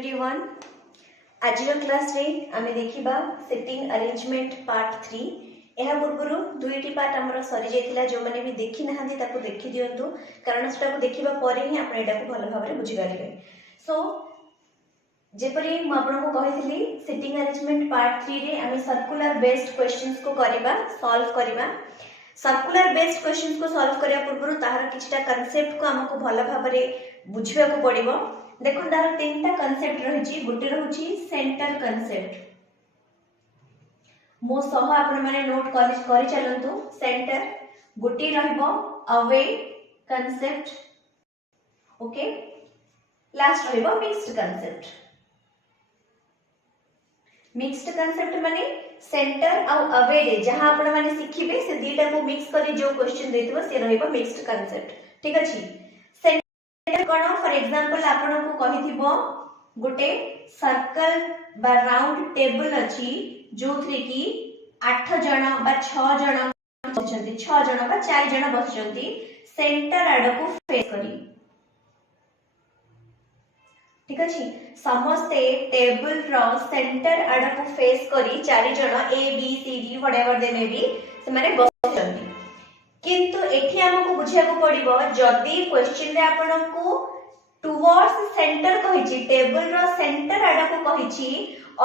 Everyone आज class रे आमे देखिबा सेटिंग अरेंजमेंट पार्ट 3 एहा पूर्वरु दुईटी पार्ट हमर सरी जायतिला जो माने भी देखि नहांती ताको देखि दियंतु कारण सेटा को देखिबा परे ही आपण एटा को भलो भाबरे बुझि पारिबे। सो जेपरी म आपन को कहितली सेटिंग अरेंजमेंट पार्ट 3 रे आमे सर्कुलर बेस्ड क्वेश्चंस को करिबा सॉल्व करिबा। सर्कुलर बेस्ड क्वेश्चंस को सॉल्व करिया पूर्वरु ताहार किछटा कांसेप्ट को हमको भलो भाबरे बुझिबा को पड़िबो। देखो तार तीनटा कांसेप्ट रहिछि गुटे रहुछि सेंटर कांसेप्ट मो सह आपण माने नोट करि चलंतु सेंटर गुटे रहबो अवे कांसेप्ट ओके लास्ट रहबो मिक्स्ड कांसेप्ट माने सेंटर आ अवे रे जहां आपण माने सिखिबे से दीटा को मिक्स करी जो क्वेश्चन देथिबो से रहबो मिक्स्ड कांसेप्ट। ठीक अछि कोन फॉर एग्जांपल आपन को कहिथिबो गुटे सर्कल बा राउंड टेबल अछि जोथरे की 8 जण बा 6 जण बसचंती 6 जण बा 4 जण बसचंती सेंटर आड को फेस करी। ठीक अछि समस्ते टेबल रो सेंटर आड को फेस करी 4 जण A B C D whatever they may be से माने बसचंती किंतु एठी हमको बुझिया को पड़िबो जदी क्वेश्चन रे आपन को टुवर्ड्स सेंटर कहिछि टेबल रो सेंटर आडा को कहिछि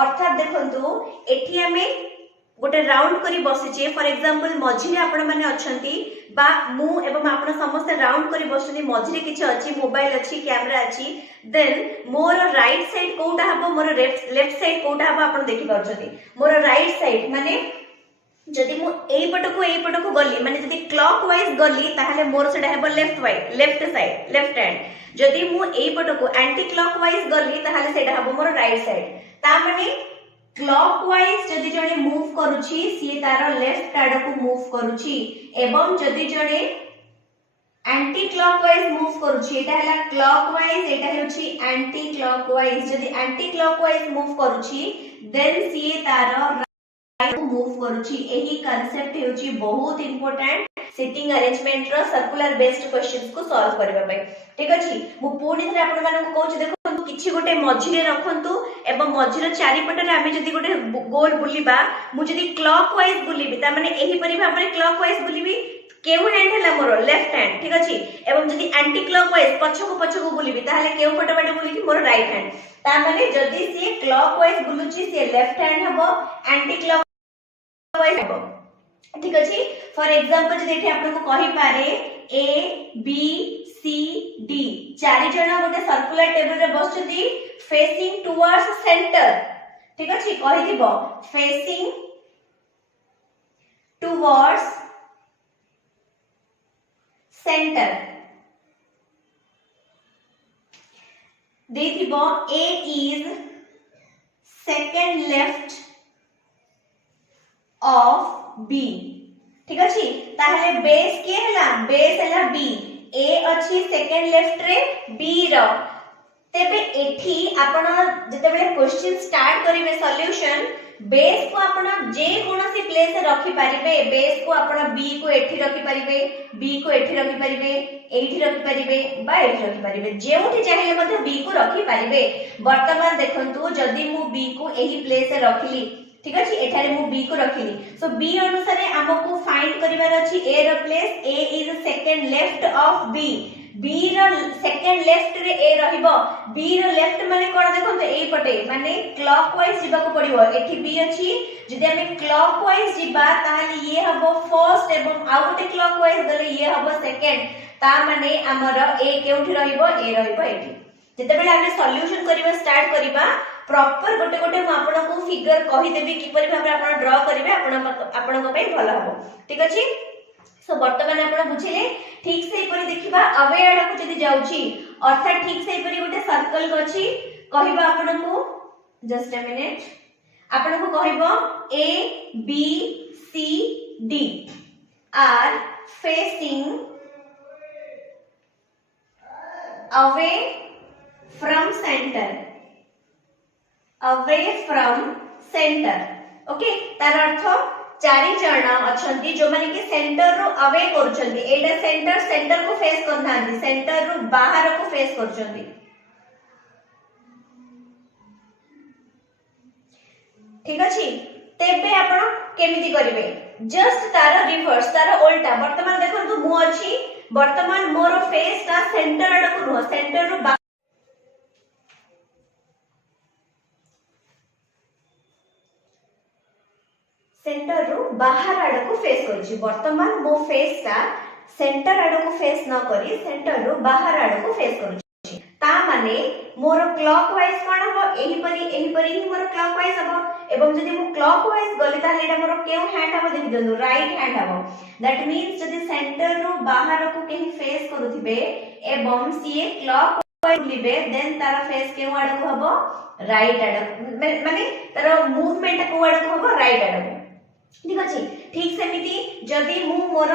अर्थात देखंतु एठी हमें गोटे राउंड करी बसिछि फॉर एग्जांपल मझिरे आपन माने अछंती बा मु एवं आपन समस्त राउंड करी बसुनी मझिरे किछ अछि मोबाइल अछि कैमरा अछि देन मोर राइट साइड कोटा हबो मोर लेफ्ट साइड कोटा हबो आपन देखि परछथि मोर राइट साइड माने जदि मु एई पट को गली माने जदि क्लॉकवाइज गली ताहाले मोर सेटा हेबो लेफ्ट हैंड जदि मु एई पट को एंटी क्लॉकवाइज गली ताहाले सेटा हेबो मोर राइट साइड ता माने क्लॉकवाइज जदि जणे मूव करूची सी तार लेफ्ट आड को मूव करूची एवं जदि जणे एंटी क्लॉकवाइज मूव करूची एटा हला क्लॉकवाइज एटा हेउची एंटी क्लॉकवाइज जदि एंटी क्लॉकवाइज मूव करूची देन सी तार मूव करूची। एही कांसेप्ट हेउची बहुत इंपोर्टेंट सेटिंग अरेंजमेंट रो सर्कुलर बेस्ड क्वेश्चंस को सॉल्व करबा पई। ठीक अछि मु पूर्ण थरे आपण मानन को कहूची देखो किछि गोटे मझिरे रखंतु एवं मझिरो चारि पटरे आमे जदी गोटे गोल बुलिबा मु जदी क्लॉकवाइज बुलिबी ता माने एही परि भाबरे क्लॉकवाइज बुलिबी केउ हैंड हला मोर लेफ्ट हैंड। ठीक अछि एवं जदी एंटी क्लॉकवाइज पछको बुलिबी ताहाले केउ पट बाटे बुलिकी मोर राइट हैंड ता माने जदी से क्लॉकवाइज बुलुची से लेफ्ट हैंड हबो एंटी क्लॉक ठीक अछि फॉर एग्जांपल जदि एठी आपन को कहि पारे ए बी सी डी चारि जण गोटे सर्कुलर टेबल रे बसचती फेसिंग टुवर्ड्स सेंटर। ठीक अछि कहि दिबो फेसिंग टुवर्ड्स सेंटर देखिबो A is second left of B. ठीक अछि ताहले बेस के हला बेस हला बी ए अछि सेकंड लेफ्ट रे बी रो तेबे एठी आपण जते बेले क्वेश्चन स्टार्ट करिवे सॉल्यूशन बेस को आपण जे कोनोसी प्लेस रखि परिबे बेस को आपण बी को एठी रखि परिबे बी को एठी रखि परिबे एठी रखि परिबे बा एठी रखि परिबे जेउठी चाहिले मध्ये बी को रखि परिबे। वर्तमान देखंतु जदी मु बी को एही प्लेस रे रखिली ठीक अछि एठारे मु बी को रखिली सो बी अनुसार हमको फाइंड करिवार अछि ए रो place A is second left of B B रो सेकंड लेफ्ट रे ए रहिबो बी रो लेफ्ट माने कोन देखो एई पटे माने क्लॉकवाइज जिबा को पड़िबो एठी बी अछि जदि हमें क्लॉकवाइज जिबा ताहाले ये हबो फर्स्ट एवं आ गोटे क्लॉकवाइज गले ये हबो सेकंड ता माने हमर ए केउठी रहिबो ए रहिबो एठी जते बेले हम सॉल्यूशन करिबा स्टार्ट करिबा प्रॉपर गोटे गोटे म आपन को फिगर कहि देबी कि परि भाबरे आपन ड्रा करिवे आपन को पई भलो हबो। ठीक अछि सो वर्तमान आपन बुझिले ठीक से परि देखिबा अवे आड को जदी जाउची अर्थात ठीक से परि गोटे सर्कल अछि कहिबा आपन को जस्ट अ मिनिट आपन को कहिबो A B C D are facing away from center away from center okay तार अर्थ चारि जण अछंती जो माने कि सेंटर रो अवे करछंती एटा सेंटर को फेस करनांती सेंटर रो बाहर को फेस करछंती ठीक अछि तेबे आपण केमिति करिवे जस्ट तार रिवर्स तार उल्टा वर्तमान देखंतु मु अछि वर्तमान मोर फेस ता सेंटर आडकु नो सेंटर रो सेंटर रो बाहर आडकु फेस करछि वर्तमान मो फेस ता सेंटर आडकु फेस न करी सेंटर रो बाहर आडकु फेस करछि ता माने मोर क्लॉकवाइज कोन हो एही परी ही मोर क्लॉकवाइज हबो एवं जदि मु क्लॉकवाइज गली ताले एटा मोर केउ हैंड हबो देखि दनु राइट हैंड हबो दैट मींस जदि सेंटर रो बाहर को केही फेस करूथिबे एवं सीए क्लॉकवाइज बुलिबे देन तार फेस केउ आडकु हबो राइट आडकु माने तार मूवमेंट को आडकु हबो राइट आडकु ठीक अछि ठीक सेमिति जदि मु मोर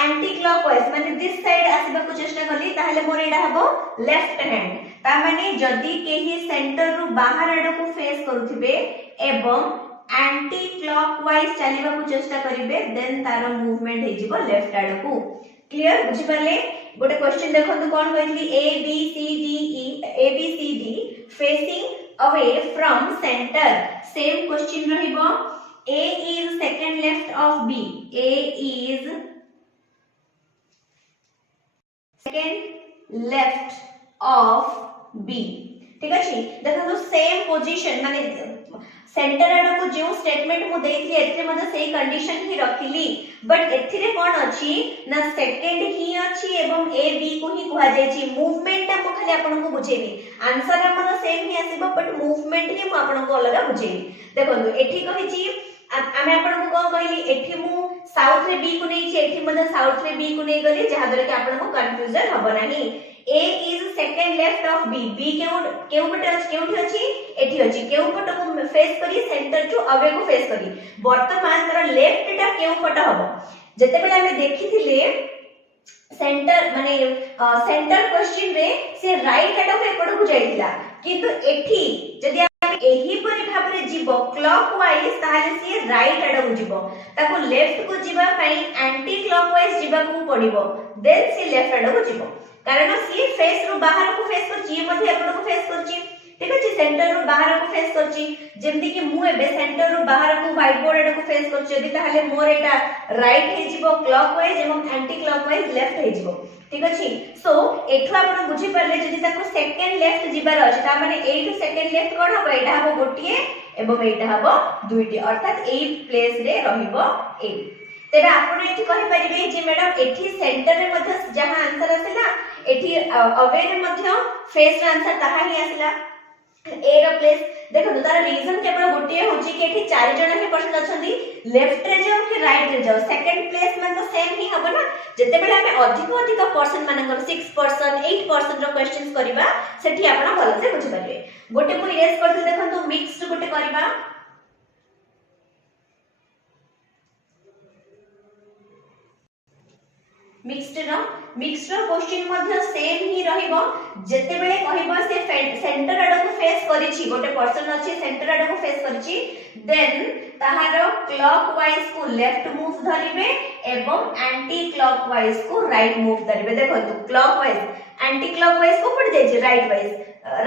एंटी क्लॉकवाइज माने दिस साइड आसीबा को चेष्टा करली ताहले मोर एडा हबो लेफ्ट हैंड ता माने जदि केही सेंटर रु बाहर आडो को फेस करूथिबे एवं एंटी क्लॉकवाइज चलीबा को चेष्टा करिवे देन तार मूवमेंट हे जिवो लेफ्ट आडो को क्लियर बुझि परले गोटे क्वेश्चन देखंतु कोन कहली A B C D facing away from centre same question रहिबो A is second left of B. A is second left of B. ठीक अछि देखो सेम पोजीशन माने सेंटर आडो को जो स्टेटमेंट मु देथि एथे मते सेही कंडीशन ही रखिली बट एथिरे कोन अछि ना सेकंड ही अछि एवं ए बी को ही कुहा जाय छी मूवमेंट मु खाली आपन को बुझेबी आंसर हमर सेम ही आसीबो बट मूवमेंट ही मु आपन को अलग बुझेबी देखो एठी कहि छी आमे आपन को कोन कहली एठी मु साउथ रे बी को नै छी एठी मते साउथ रे बी को नै गली जहा दरे कि आपन को कंफ्यूजन हबो नाही A is second left of B B केउ पटे अछि केउठी अछि एठी अछि केउ पट को फेस करी सेंटर टू अवे को फेस करी वर्तमान तर लेफ्ट टा केउ पट हबो जते बेला हमें देखिथिले सेंटर माने सेंटर क्वेश्चन रे से राइट आडो के पड को जाइतिला किंतु एठी जदि एही परि भाबरे जीवो क्लॉकवाइज ताले से राइट आडो जीवो ताको लेफ्ट को जीवा पई एंटी क्लॉकवाइज जीवा को पड़िबो देन से लेफ्ट आडो जीवो कारण सी फेस रो बाहर को फेस कर जी मध्ये अपन को फेस करची ठीक अछि सेंटर रो बाहर को फेस करची जेमति कि मु एबे सेंटर रो बाहर को व्हाइट बोर्ड आडो को फेस करची यदि ताले मोर एटा राइट हे जीवो क्लॉकवाइज एवं एंटी क्लॉकवाइज लेफ्ट हे जीवो ठीक अछि सो एठु आपण बुझी परले जदि ताको सेकंड लेफ्ट जीवार अछि ता माने एठु सेकंड लेफ्ट कोन हबो एटा हबो गोटिए एवं एटा हबो दुईटी अर्थात एई प्लेस रे रहिबो ए तेबे आपण एठी कहि परिबे जे मैडम एठी सेंटर रे मध्य जहां आंसर आसिला एठी अवे रे मध्य फेस रे आंसर ताहा ही आसिला ए रो प्लेस देखो तार रीजन केवल गोटिए होची कि एठी चार जण ही पर्सन अछंती लेफ्ट रे जाओ कि राइट रे जाओ सेकंड प्लेस मन तो सेम ही हबो ना जते बेला हमें अधिक पर्सन मानकर 6% 8% रो क्वेश्चंस करबा सेठी आपण भलो से बुझि परिबे गोटे को इरेज करथि देखंतु मिक्स्ड गोटे करबा मिक्स्ड क्वेश्चन मध्ये सेम ही रहिबो जते बेले कहबो से सेंटर आडो को फेस करिछि गोटे पर्सन अछि सेंटर आडो को फेस करिछि देन ताहारो क्लॉकवाइज को लेफ्ट मूव धरिबे एवं एंटी क्लॉकवाइज को राइट मूव धरिबे देखो क्लॉकवाइज एंटी क्लॉकवाइज को पड़ जाय राइट वाइज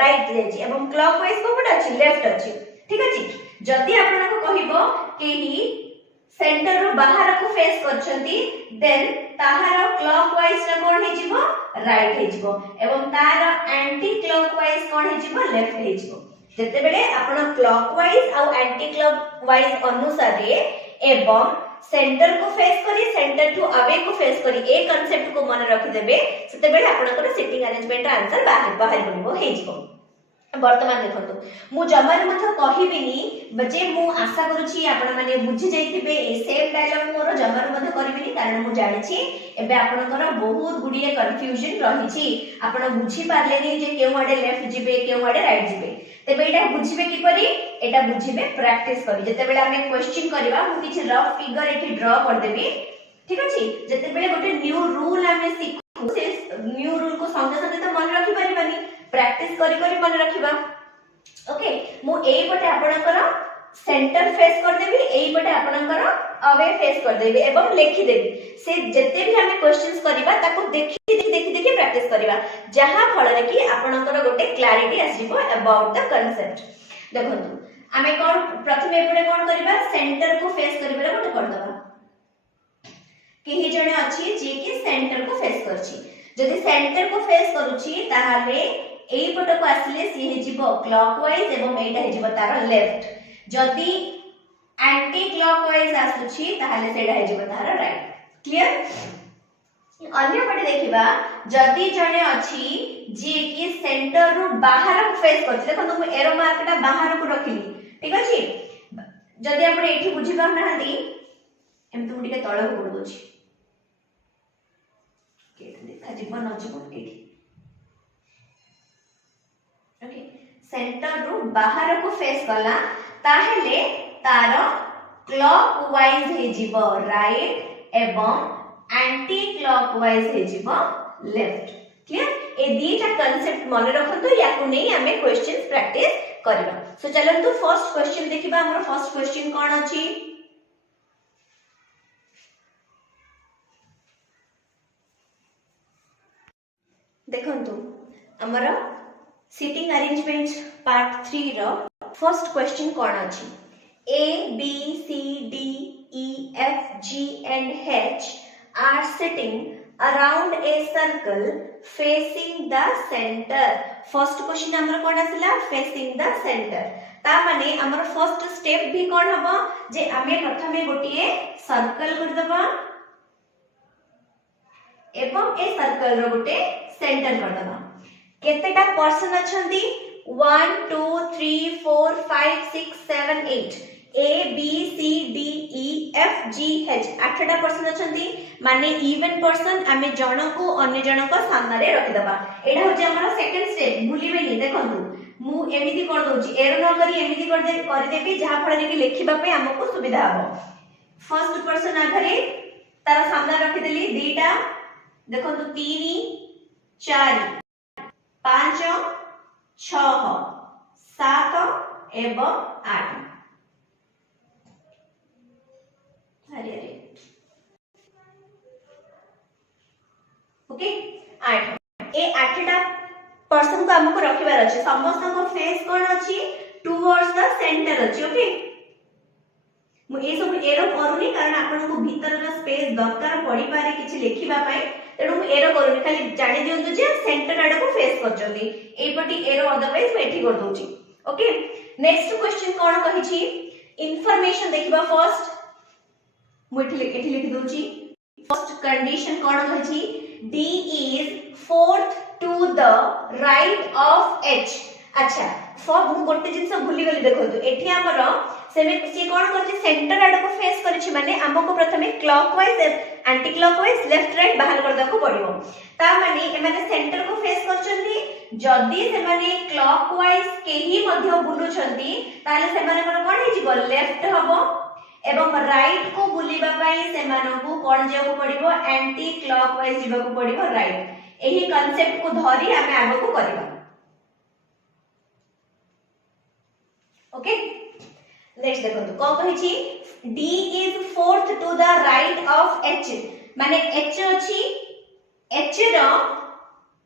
राइट जाय एवं क्लॉकवाइज को पड़ अछि लेफ्ट अछि ठीक अछि जदी आपण को कहबो केही सेंटर रो बाहर को फेस करछंती देन ताहार क्लॉकवाइज रे कोन हे जिवो राइट हे जिवो एवं तार एंटी क्लॉकवाइज कोन हे जिवो लेफ्ट हे जिवो जते बेले आपण क्लॉकवाइज आ एंटी क्लॉकवाइज अनुसार एवं सेंटर को फेस करी सेंटर टू अवे को फेस करी ए कांसेप्ट को मन रखि देबे सेते बेले आपण को सिटिंग अरेंजमेंट आंसर बाहर बनिबो हे जिवो वर्तमान देखंतु मु जमार मथ कहिबिनी जे मु आशा करूची आपण माने बुझि जाइथिबे ए सेम डायलॉग मोर जमार मथ करबिनी कारण मु जानिछि एबे आपनकर बहुत गुडिए कंफ्यूजन रहिछि आपण बुझि पारलेनी जे केउ आडे लेफ्ट जिबे केउ आडे राइट जिबे तेबे एटा बुझिबे किपरि एटा बुझिबे प्रैक्टिस करी जते बेला हमें क्वेश्चन करबा मु किछि रफ फिगर एठी ड्रा कर देबी ठीक अछि जते बेले गोटे न्यू रूल हमें सिखु से न्यू रूल को संगे संगे तो मन रखि परिबानी प्रैक्टिस करी करी मन रखिबा ओके मु एई पटे आपनकर सेंटर फेस कर देबी एई पटे आपनकर अवे फेस कर देबी एवं लिखि देबी से जते भी हमें क्वेश्चंस करबा ताको देखि प्रैक्टिस करबा जहां फल रे कि आपनकर गोटे क्लैरिटी आसीबो अबाउट द कांसेप्ट देखंतु आमे कोन प्रथमे एपटे कोन करबा सेंटर को फेस करबा गोटे कर दबा केही जणे अछि जे कि सेंटर को फेस करछि जदि सेंटर को फेस करूछि ताहाले एई पट को आसीले सी हे जिवो क्लॉकवाइज एवं एटा हे जिवो तार लेफ्ट जदि एंटी क्लॉकवाइज आसुछि ताहाले सेडा हे जिवो तार राइट क्लियर अन्य पटे देखिबा जदि जणे अछि जे कि सेंटर रु बाहर को फेस करछि देखो तुम एरो मार्कटा बाहर को रखिली ठीक अछि जदि आपण एठी बुझी पाउ नाहंती एम तुम टिके तळ को बोल दोछि केते देखा जीवन न जीवन एठी ओके सेंटर रु बाहर को फेस कला ताहेले तार क्लॉकवाइज हे जीवो राइट एवं एंटी क्लॉकवाइज हे जीवो लेफ्ट क्लियर ए दीटा कांसेप्ट मन रखंतु याकु नै हमें क्वेश्चंस प्रैक्टिस करबा सो चलंतु फर्स्ट क्वेश्चन देखिबा हमर फर्स्ट क्वेश्चन कोन अछि देखंतु हमर seating arrangement part 3 row first question कोन अछि A B C D E F G and H are sitting around a circle facing the center first question हमर कोन आसिला facing the center ता माने हमर फर्स्ट स्टेप भी कोन हबो जे हमें प्रथमे गोटिए सर्कल कर दबा एवं ए सर्कल रो गोटे सेंटर कर दबा केतेटा person अछंती 1 2 3 4 5 6 7 8 A B C D E F G H 8टा पर्सन अछंती माने इवन पर्सन आमे जण को अन्य जण को सामने रे रखि दबा एडा हो जे हमर सेकंड स्टेप भूलिबेनी देखंतु मु एमिति कर दोची एरो न करी एमिति कर देबी जहा फळे कि लेखिबा पे हमको सुविधा हबो फर्स्ट पर्सन आगरे तार सामने रखि देली दीटा देखंतु 3 4 5 6 7 एवं 8 अरे अरे ओके 8 ए 8टा पर्सन को हमको रखिबार अछि समस्त को फेस कोन अछि टुवर्ड्स द सेंटर अछि ओके मु ए सब एरो करूनी कारण आपन को भीतर रा स्पेस दरकार पड़ी पारे किछि लेखिबा पय तेणु मु एरो करूनी खाली जानि दियंतु जे सेंटर आड़ को फेस करजोनी ए पटी एरो अदरवाइज मैं एठी कर दोची ओके नेक्स्ट क्वेश्चन कोन कहि छी इंफॉर्मेशन देखिबा फर्स्ट मु एठी लिखि दोची फर्स्ट कंडीशन कोन कहि छी D is fourth to the right of H अच्छा फॉर मु गोटे जिंस भूली गली देखंतु एठी हमर से कोन करछि सेंटर आड़ को फेस करछि माने हमको प्रथमे clockwise anticlockwise left right बाहर कर दको पड़िबो ता माने ए माने सेंटर को फेस करछंती जदी से माने क्लॉकवाइज केही मध्य बुलु छंती ताले से माने कोन हे जिवो लेफ्ट हबो एवं राइट को बुलिबा पई से मानकु कोन जेको पड़िबो एंटी क्लॉकवाइज जिबाकु पड़िबो राइट एही कांसेप्ट को धरी हमें आगो को करबा ओके नेक्स्ट देखो तो को कहि छी D is fourth to the right of H माने H अछि H रो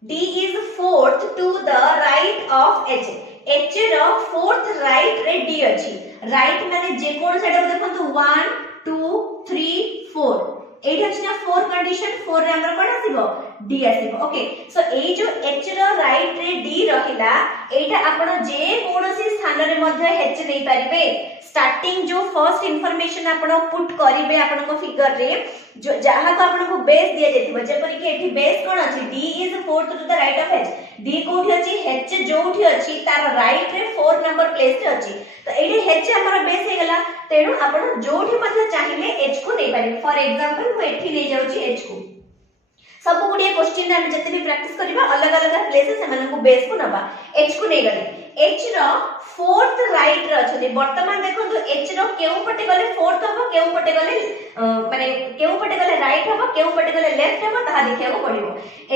D is fourth to the right of H H रो fourth right रे D अछि राइट माने जे कोन साइड देखंतु 1 2 3 4 एठी अछि ना 4 कंडीशन 4 रे हमर कोन आसीबो D आसीबो ओके सो ए जो H रो राइट रे D रहिला एटा आपण जे कोनोसी स्थान रे मध्ये H नै परिबे स्टार्टिंग जो फर्स्ट इंफॉर्मेशन आपण पुट करिवे आपण को फिगर रे जो जहा को आपण को बेस दिया जेतिबो जे परि कि एठी बेस कोन अछि D is fourth to the right of H D कोठी अछि H जोठी अछि तार राइट रे 4 नंबर प्लेस रे अछि तो एठी H हमर बेस हे गेला तेनु आपण जोठी मध्ये चाहिए H को नै पारिबे फॉर एग्जांपल मु एठी नै जाउची H को सब गुडिया क्वेश्चन हम जते भी प्रैक्टिस करबा अलग अलग प्लेसेस हमन को बेस को नबा H को नै गले H रो फोर्थ राइट रे अछि वर्तमान देखंतु H रो केउ पटे गले फोर्थ हबो केउ पटे गले माने केउ पटे गले राइट हबो केउ पटे गले लेफ्ट हबो ताहा देखिया को पड़िबो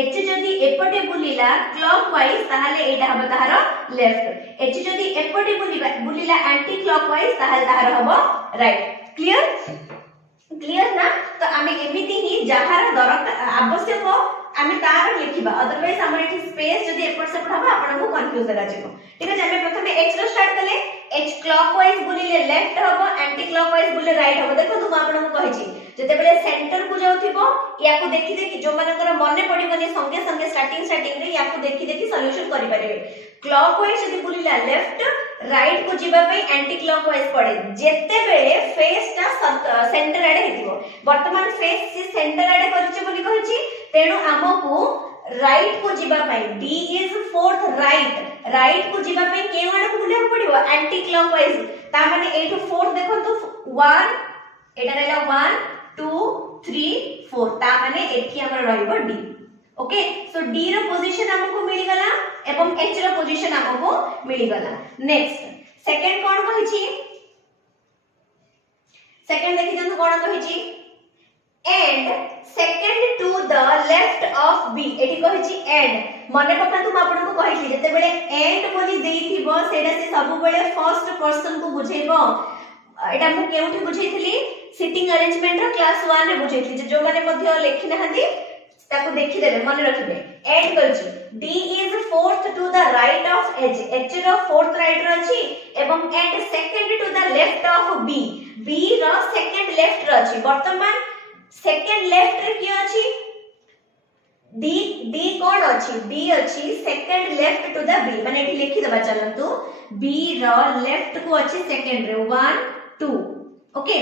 H जदी एपटे बुलिला क्लॉकवाइज ताहाले एटा हबो ताहार लेफ्ट H जदी एपटे बुलिला एंटी क्लॉकवाइज ताहाले ताहार हबो राइट क्लियर क्लियर ना तो आमे एमिति ही जहार दरकार आवश्यक आमे तार लिखिबा अदरवाइज हमर एठी स्पेस जदी एपट सेपट हबा आपन को कंफ्यूज लगा जेबो ठीक अछि हमें प्रथमे h रो स्टार्ट करले h क्लॉकवाइज बुलिले लेफ्ट हबो एंटी क्लॉकवाइज बुलिले राइट हबो देखो तुम आपन को कहि छी जते बेले सेंटर को जाउथिबो या को देखि देखि जो मानकर मने पडिबनी संगे संगे स्टार्टिंग रे या को देखि देखि सॉल्यूशन करि परिबे क्लॉकवाइज जदी बुलिला लेफ्ट राइट को जीवा पे एंटी क्लॉकवाइज पड़े जेते बेले फेस ता सेंटर आडे हेतिबो वर्तमान फेस से सेंटर आडे करछि बोली कहछि तेनु हमकु राइट को जीवा पे d इज फोर्थ राइट को जीवा पे केउ आडे बुलिया पड़िबो एंटी क्लॉकवाइज ता माने एठु फोर्थ देखो तो 1 एटा रहला 1 2 3 4 ता माने एठी हमर रहइबो d ओके सो d रो पोजीशन हमकु मिल गला एवं h रो पोजीशन हमकु मिल गला नेक्स्ट सेकंड कोन कहि छी सेकंड देखि जंतु कोन कहि छी and second to the left of b एठी कहि छी एंड मने पका तुम आपन को कहि छी जते बेले एंड बोली देइथिबो सेडा से सब बेले फर्स्ट पर्सन को बुझेबो एटा मु केउठी बुझेइथिली सिटिंग अरेंजमेंट रो क्लास 1 रे बुझेइथिली जो माने मध्य लेखि नहंती ताको देखि देबे मन रखिबे एड करछि d is fourth to the right of h रो फोर्थ राइट रो अछि एवं and second to the left of b रो सेकंड लेफ्ट रो अछि वर्तमान सेकंड लेफ्ट रे की अछि d कोन अछि d अछि second left to the b माने एठी लिखि देबा चलंतु b रो लेफ्ट को अछि सेकंड रे 1 2 ओके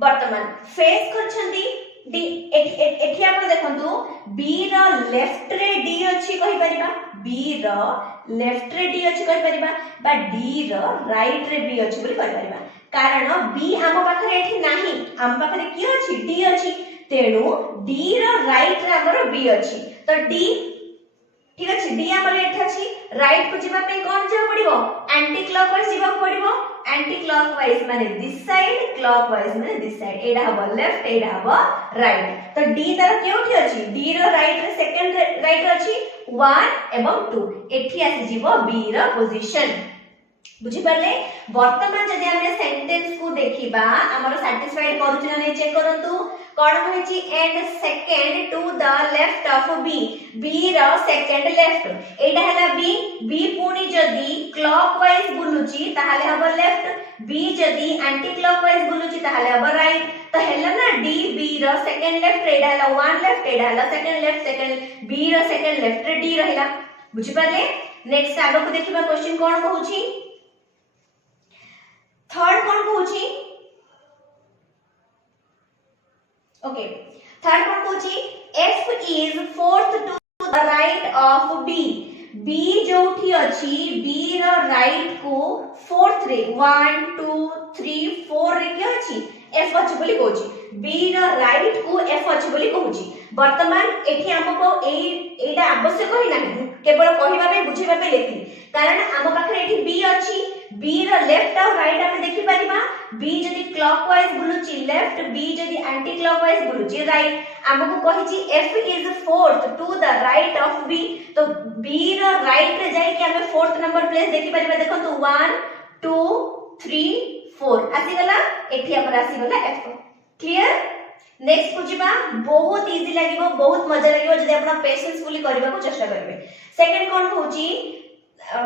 वर्तमान फेस करछंती d एठी आपण देखंतु b रो लेफ्ट रे d अछि कहि परिबा b रो लेफ्ट रे d अछि कहि परिबा बा d रो राइट रे b अछि बोली कहि परिबा कारण b हम पाखरे एठी नाही हम पाखरे की अछि d अछि तेनु d रो राइट रे हमर b अछि तो d ठीक अछि d हमर एठी अछि राइट को जिबा पे कोन जा पड़िबो एंटी क्लॉकवाइज जिबा पड़िबो एंटी क्लॉकवाइज माने दिस साइड क्लॉकवाइज माने दिस साइड एडा हबो लेफ्ट एडा हबो राइट तो d तार केउठी अछि d रो राइट रे सेकंड राइट रे अछि 1 एवं 2 एठी आसी जीवो b रो पोजीशन बुझी परले वर्तमान जदि हम सेंटेंस को देखिबा हमर सैटिस्फाइड करू कि नै चेक करंतु कोन कहै छी and second to the left of b रो सेकंड लेफ्ट एटा हला b पुनी जदि क्लॉकवाइज बुलुची ताहाले हबो लेफ्ट b जदि एंटी क्लॉकवाइज बुलुची ताहाले हबो राइट तो हेला ना d b रो सेकंड लेफ्ट एटा हला 1 लेफ्ट एटा हला सेकंड लेफ्ट सेकंड b रो सेकंड लेफ्ट रे d रहिला बुझी परले नेक्स्ट आगो को देखिबा क्वेश्चन कोन कहूची थर्ड कोन कहूची ओके थर्ड कोन कहूची f is fourth to the right of b जोठी अछि b रो राइट को फोर्थ रे 1 2 3 4 रे के अछि f अछि बोली कहूची b रो राइट को f अछि बोली कहूची वर्तमान एठी हमको एटा आवश्यक ही नाही केवल कहिबा पे बुझिबा पे लेती कारण हम पाखरे एठी b अछि b रो लेफ्ट और राइट हम देखि परिबा b जदी क्लॉकवाइज बुलुची लेफ्ट b जदी एंटी क्लॉकवाइज बुलुची राइट हमको कहि छी f is fourth to the right of b तो b रो राइट रे जाई कि हमें फोर्थ नंबर प्लेस देखि परिबा देखो तो 1 2 3 4 आसी गला एठी हमर आसी गला f क्लियर नेक्स्ट बुझिबा बहुत इजी लागिबो बहुत मजा लागिबो जदी आपण पेशेंसफुली करबा को चेष्टा करबे सेकंड कोन होची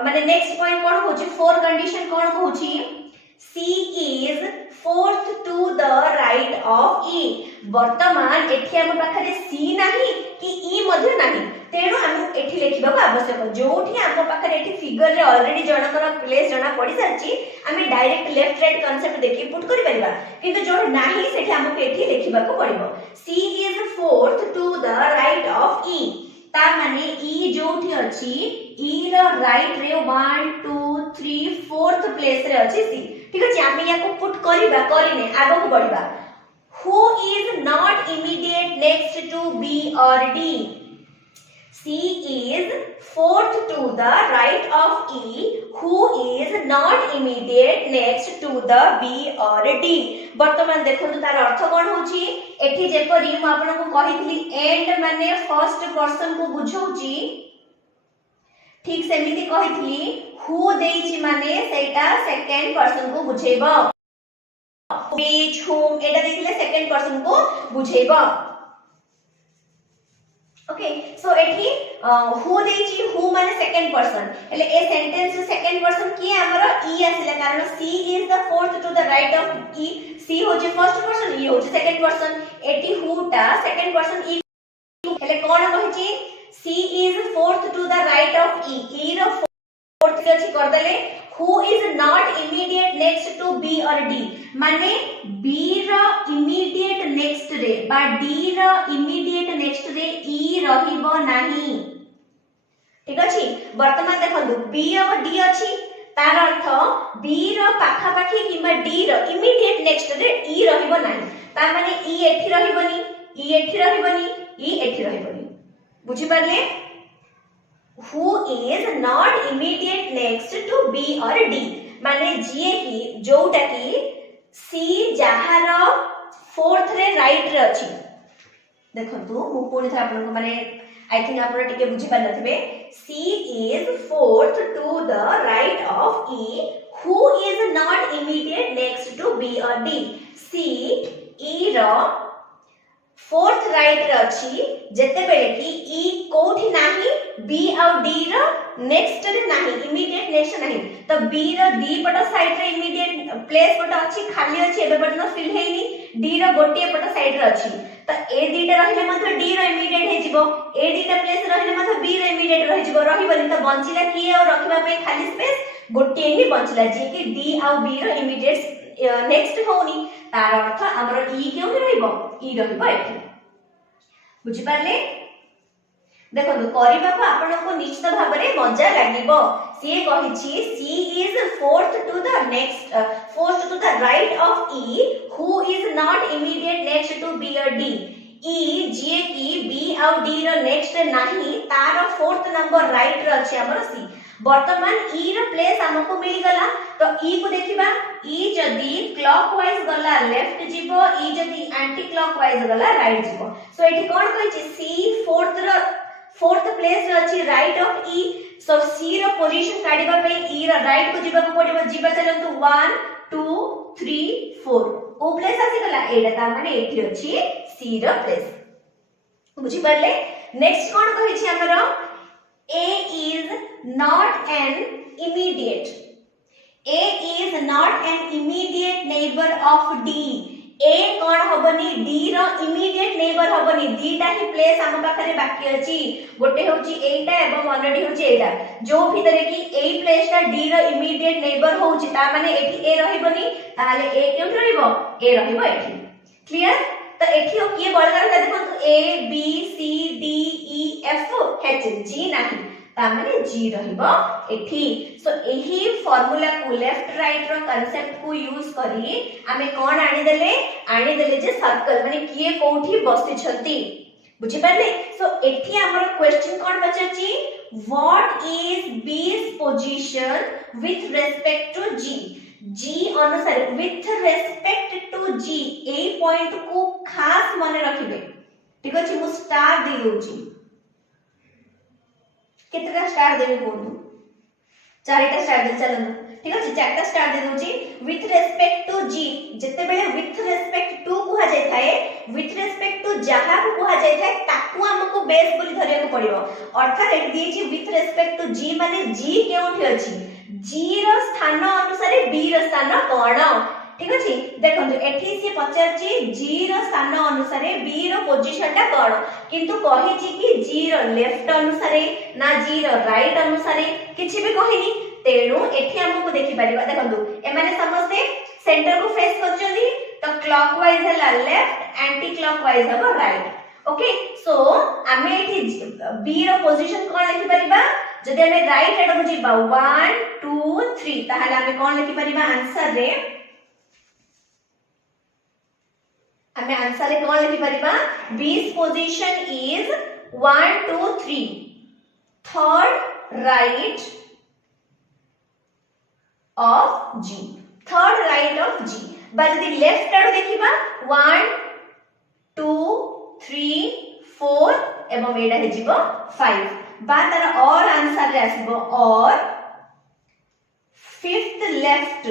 माने नेक्स्ट पॉइंट कोन होची फोर कंडीशन कोन होची c is fourth to the right of e वर्तमान एठी हम पाखरे c नाही कि e मध्ये नाही तेनु हम एठी लेखिबा को आवश्यक जोठी हम पाखरे एठी फिगर रे ऑलरेडी जनकर प्लेस जणा पड़ी साची हमें डायरेक्ट लेफ्ट राइट कांसेप्ट देखि पुट करि परिबा किंतु जो नाही सेठी हमको एठी लेखिबा को पड़िबो c is fourth to the right of e ता माने e जोठी अछि e रो राइट रे 1 2 3 फोर्थ प्लेस रे अछि c ठीक अछि हम या को पुट करिबा करिने आगो को बढ़िबा who is not immediate next to b or d c is fourth to the right of e who is not immediate next to the b or d वर्तमान देखो तार अर्थ कोन होची एठी जेपरी म आपन को कहितली एंड माने फर्स्ट पर्सन को बुझौची ठीक सेमिति कहितली हु देइची माने सेटा सेकंड पर्सन को बुझेबो which whom एटा देखिले सेकंड पर्सन को बुझेबो ओके सो एठी हु देची हु माने सेकंड पर्सन हेले ए सेंटेंस रो सेकंड पर्सन किए हमरो ई आसिला कारण C is the fourth to the right of E C होचे फर्स्ट पर्सन ई होचे सेकंड पर्सन एठी हु टा सेकंड पर्सन ई हेले कोन कहची C is fourth to the right of E रो फोर्थ अछि कर देले who is not immediate next to B or D माने B रो immediate next रे बा D रो immediate next रे E रहिबो नाही ठीक अछि वर्तमान देखंतु B और D अछि तार अर्थ B रो पाखा पाखी किबा D रो immediate next रे E रहिबो नाही तार माने E एठी रहिबोनी E एठी रहिबोनी E एठी रहिबोनी बुझि Parle who is not immediate next to B or D माने जे की जोटा की C जहार फोर्थ रे राइट रे अछि देखंतु मु कोन था आपन को माने आई थिंक आपन टिके बुझि पार नथिबे C is fourth to the right of E who is not immediate next to B or D C E रो फोर्थ राइट रे अछि जते बेले की ई कोठी नाही बी और डी रो नेक्स्ट रे नाही इमीडिएट नेक्स्ट नाही तो बी रो डी पट साइड रे इमीडिएट प्लेस पट अछि खाली अछि एबे बडनो फिल हेइनी डी रो गोटे पट साइड रे अछि तो ए दीटा रहिले मात्र डी रो इमीडिएट हे जिवो ए दीटा प्लेस रहिले मात्र बी रो इमीडिएट रहि जिवो रहिबनी तो बंचिला की और रखिबा पे खाली स्पेस गोटे ही बंचिला जे कि डी और बी रो इमीडिएट नेक्स्ट होनी तार अर्थ हमर ई केउ रहइबो ई रहइबो एठी बुझि पारले देखो करिबा को आपन को निश्चित भाव रे मजा लागिबो सी कहिछि C is fourth to the next fourth to the right of E who is not immediate next to B और डी ई जे की बी और डी रो नेक्स्ट नाही तार फोर्थ नंबर राइट रो अछि हमर सी वर्तमान ई रो प्लेस हमको मिल गला तो ई को देखिबा ई जदी क्लॉकवाइज गला लेफ्ट जिवो ई जदी एंटी क्लॉकवाइज गला राइट जिवो सो एठी कोन कहछि सी फोर्थ प्लेस रे अछि right of E so C रो पोजीशन काढिबा पे ई रो राइट को जिबा को पडिबो जिबा चलंतु 1 2 3 4 ओ प्लेस आसी गला एडा ता माने एठी अछि सी रो प्लेस बुझि परले नेक्स्ट कोन कहछि हमरो A is not an immediate. A is not an immediate neighbor of D. A कौन हबनी D रो immediate neighbor हबनी दीटा ही प्लेस हम पाखरे बाकी अछि गोटे होची एटा एवं ऑलरेडी होची एटा जो भितरे की ए प्लेस ता D रो immediate neighbor होची ता माने एठी A रहिबनी ताले A केउ रहिबो A रहिबो एठी क्लियर तो एठी ओ किए बळगार का देखो A B C D E F H G नाही ता माने G रहिबो एठी सो एही फार्मूला को लेफ्ट राइट रो कांसेप्ट को यूज करी आमे कोन आनी देले जे सर्कल माने किए कोठी बसि छथि बुझि पारले सो एठी हमर क्वेश्चन कोन पचछि what is B's position with respect to G G अनुसार विथ रेस्पेक्ट टू G ए पॉइंट को खास माने रखिबे ठीक अछि मु स्टार दे दोछि केतरा स्टार देबे कोन चारिटा स्टार दे चलन ठीक अछि चारटा स्टार दे दोछि विथ रेस्पेक्ट टू G जते बेले विथ रेस्पेक्ट टू कुहा जाय थाए विथ रेस्पेक्ट टू जहा को कुहा जाय थाए ताकू हमको बेस बोली धरिया को पड़िबो अर्थात एट दिछि विथ रेस्पेक्ट टू G माने G केउठी अछि G रो स्थान अनुसार B रो स्थान कोन ठीक अछि देखंतु एठी से पचारछि G रो स्थान अनुसार B रो पोजीशन ता कोन किंतु कहिछि कि G रो लेफ्ट अनुसार ना G रो राइट अनुसार किछि भी कहिनी तेणु एठी हमको देखि परिबा देखंतु ए माने समस्ते सेंटर को फेस करछथि तो क्लॉकवाइज हला लेफ्ट एंटी क्लॉकवाइज हबो राइट ओके सो आमे एठी B रो पोजीशन कोन लिखि परिबा जदि हमें राइट एड को जिबा 1 2 3 ताहाले हमें कोन लिखि परिबा आंसर रे हमें आंसर रे कोन लिखि परिबा B's position is 1 2 3 third right of G third right of G बा जदि लेफ्ट एड देखिबा 1 2 3 4 एवं एडा हे जिवो 5 बा तार और आंसर रे आसीबो और fifth left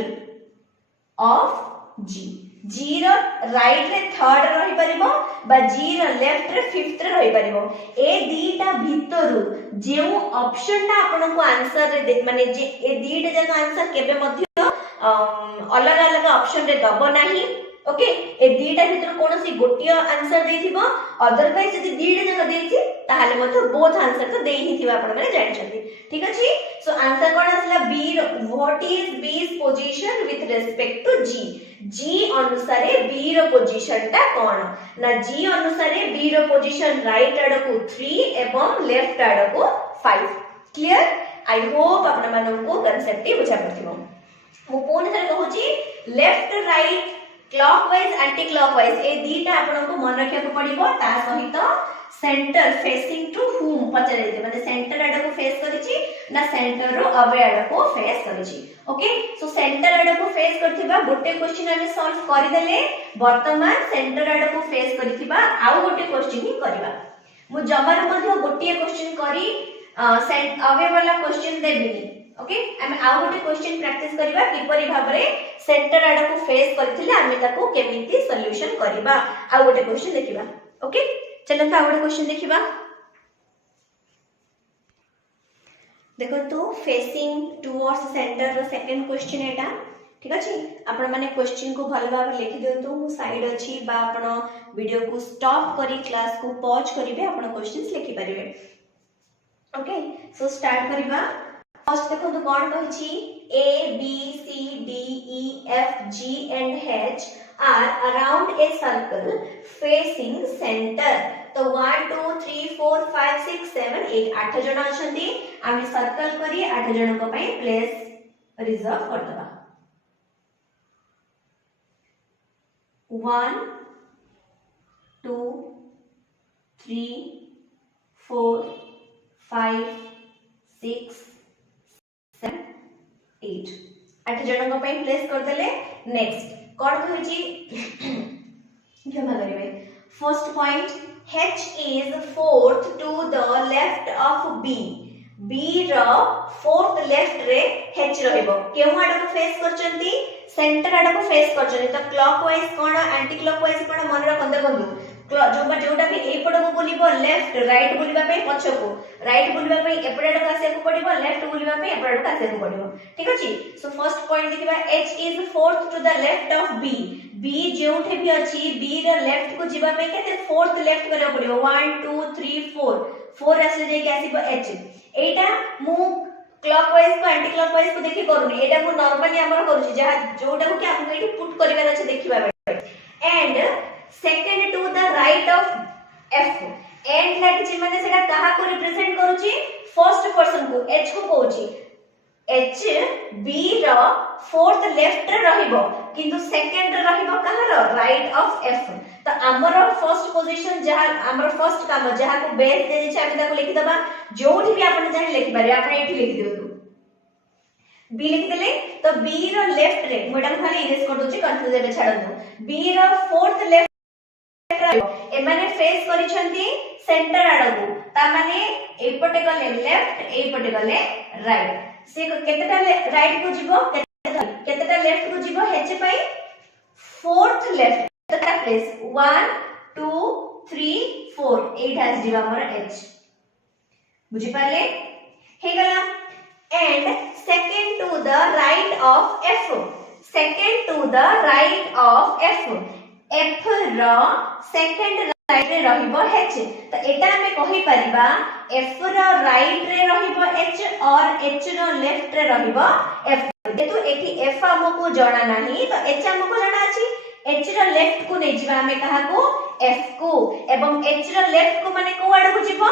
of G G रो राइट रे थर्ड रही परिबो बा जी रो लेफ्ट रे फिफ्थ रे रही परिबो ए दीटा भितरु जे ऑप्शन टा आपन को आंसर रे माने जे ए दीटा जन आंसर केबे मध्य अलग अलग ऑप्शन रे दबो नाही ओके ए दीटा भितर कोनोसी गोटिया आंसर देथिबो अदरवाइज यदि दीटा जन देथि ताहाले मत बोथ आंसर तो देई ही थिबा आपण माने जानि छथि ठीक अछि सो आंसर कोन आसला B what is B's position with respect to G G अनुसारे बी रो पोजीशन टा कोन ना जी अनुसारे बी रो पोजीशन राइट आडको 3 एवं लेफ्ट आडको 5 क्लियर आई होप आपण मानको कांसेप्ट बुझा परथिबो मु पूर्ण थर कहूची left right clockwise anticlockwise ए दीटा आपन को मन रखिया को पड़िबो ता सहित सेंटर फेसिंग टू हुम पचरे दे माने सेंटर आडा को फेस करिछि ना सेंटर रो अवे आडा को फेस करिछि ओके सो सेंटर आडा को फेस करथिबा गोटे क्वेश्चन हमें सॉल्व करि देले वर्तमान सेंटर आडा को फेस करथिबा आउ गोटे क्वेश्चन ही करबा मु जमार मध्ये गोटे क्वेश्चन करी अवे वाला क्वेश्चन देबिनी ओके हम आउ गोटे क्वेश्चन प्रैक्टिस करबा किपरि भाबरे सेंटर आडा को फेस करथिले हम ताको केमिति सॉल्यूशन करबा आउ गोटे क्वेश्चन देखिबा ओके चलो आउ गोटे क्वेश्चन देखिबा देखो तो फेसिंग टुवर्ड्स सेंटर रो सेकंड क्वेश्चन एटा ठीक अछि आपण माने क्वेश्चन को भल भाव लिखि दियंतु मु साइड अछि बा आपण वीडियो को स्टॉप करी क्लास को पॉज करिवे आपण क्वेश्चंस लिखि परिवे ओके सो स्टार्ट करबा फर्स्ट देखो तो कौन कहिछि A B C D E F G and H are around a circle facing center तो 1 2 3 4 5 6 7 8 8 जण अछंती आमे सर्कल करी 8 जण को पई प्लेस रिजर्व कर दबा 1 2 3 4 5 6 8 8 जण को पई प्लेस कर देले नेक्स्ट कोड कहिछि क्षमा करिवे first point H is fourth to the left of B B रो फोर्थ लेफ्ट रे H रहइबो केहु आडा को फेस करचंती सेंटर आडा को फेस करचंती तो क्लॉकवाइज कोन एंटी क्लॉकवाइज कोन मन रखन देखंतु जोटा भी ए पड़ को बुलिबो लेफ्ट राइट बुलिबा पे पछ को राइट बुलिबा पे एपड़े का से को पड़िबो लेफ्ट बुलिबा पे एपड़े का से को पड़िबो ठीक अछि सो फर्स्ट पॉइंट देखिबा H is fourth to the left of B B जोठे भी अछि B रे लेफ्ट को जिबा पे केते फोर्थ लेफ्ट करे पड़िबो 1 2 3 4 4 आसे जे के आसीबो H एटा मु क्लॉकवाइज को एंटी क्लॉकवाइज को देखि करूनी एटा मु नॉर्मली हमर करूची जहा जोटा को कि आपन एठी पुट करिवार अछि देखिबा and second to the right of F and लागिछि माने सेटा कहा को रिप्रेजेंट करूची फर्स्ट पर्सन को H को कहूची H B रो फोर्थ लेफ्ट रे रहिबो किंतु सेकंड रे रहिबो कहारो राइट ऑफ F तो हमर फर्स्ट पोजीशन जहा हमर फर्स्ट काम जहा को बेस दे छै हम ताको लिखि दबा जोठी भी आपन चाहे लिखि पारे आपन एठी लिखि दियौ B लिखि देले तो B रो लेफ्ट रे मोटा खाली इरेज कर दोची कंफ्यूज एबे छाड़ दो B रो फोर्थ लेफ्ट ए माने फेस करिसंती सेंटर आडको ता माने एपटे गले लेफ्ट एपटे गले राइट से केतेटा राइट को जिवो केतेटा लेफ्ट को जिवो H पई फोर्थ लेफ्ट केतेटा प्लेस 1 2 3 4 8 has जिवा हमर H बुझि पाले हे गला and second to the right of F second to the right of F F रो सेकंड राइट रे रहिबो H तो एटा हमें कहि परिबा F रो राइट रे रहिबो H और H रो लेफ्ट रे रहिबो F जेतु एठी F हमको जणा नाही तो H हमको जणा अछि H रो लेफ्ट को नै जिबा हमें कहा को F को एवं H रो लेफ्ट को माने को आड को जिवो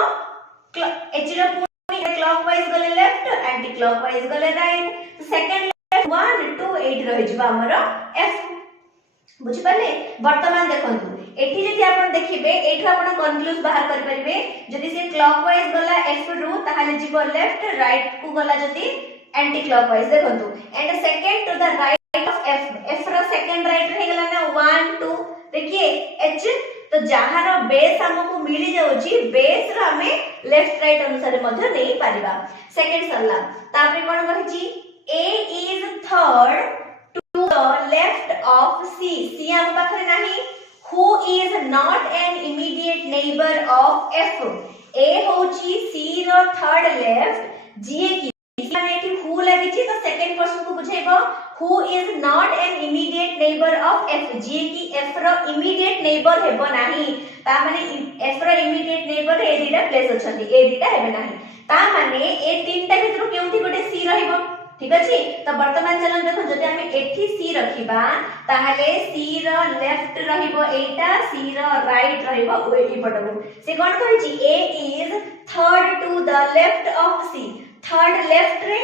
H रो पूरी क्लॉकवाइज गले लेफ्ट एंटी क्लॉकवाइज गले राइट तो सेकंड लेफ्ट 1 2 8 रहि जिबा हमरो F बुझि पाले वर्तमान देखंतु एठी जदि आपण देखिबे एठी आपण कंक्लूज बाहर कर परिबे जदि से क्लॉकवाइज गला F रु ताहाले जिवो लेफ्ट राइट को गला जदि एंटी क्लॉकवाइज देखंतु and second to the right of F रो सेकंड राइट रे गला ना 1 2 देखिए H तो जहारो बेस हमको मिली जाउची बेस रो हमें लेफ्ट राइट अनुसार मध्ये नै पारिबा सेकंड सरला तापरे कोन कहिची A is third to the left of C C हम पाखरे नाही who is not an immediate neighbor of F A होची C रो थर्ड लेफ्ट जी की माने एठी who लागि छि तो सेकंड पर्सन को बुझाइबो who is not an immediate neighbor of F जी की F रो immediate neighbor हेबो नाही ता माने F रो immediate neighbor ए दिटा प्लेस अछंती ए दिटा हेबे नाही ता माने ए तीनटा भितरु केउठी गोटे C रहिबो ठीक अछि तो वर्तमान चलन देखो जदि हम एठी सी रखिबा ताहाले सी रो लेफ्ट रहिबो एटा सी रो राइट रहिबो ओएटी पटबो से कोन कहै छि A is third to the left of C third left रे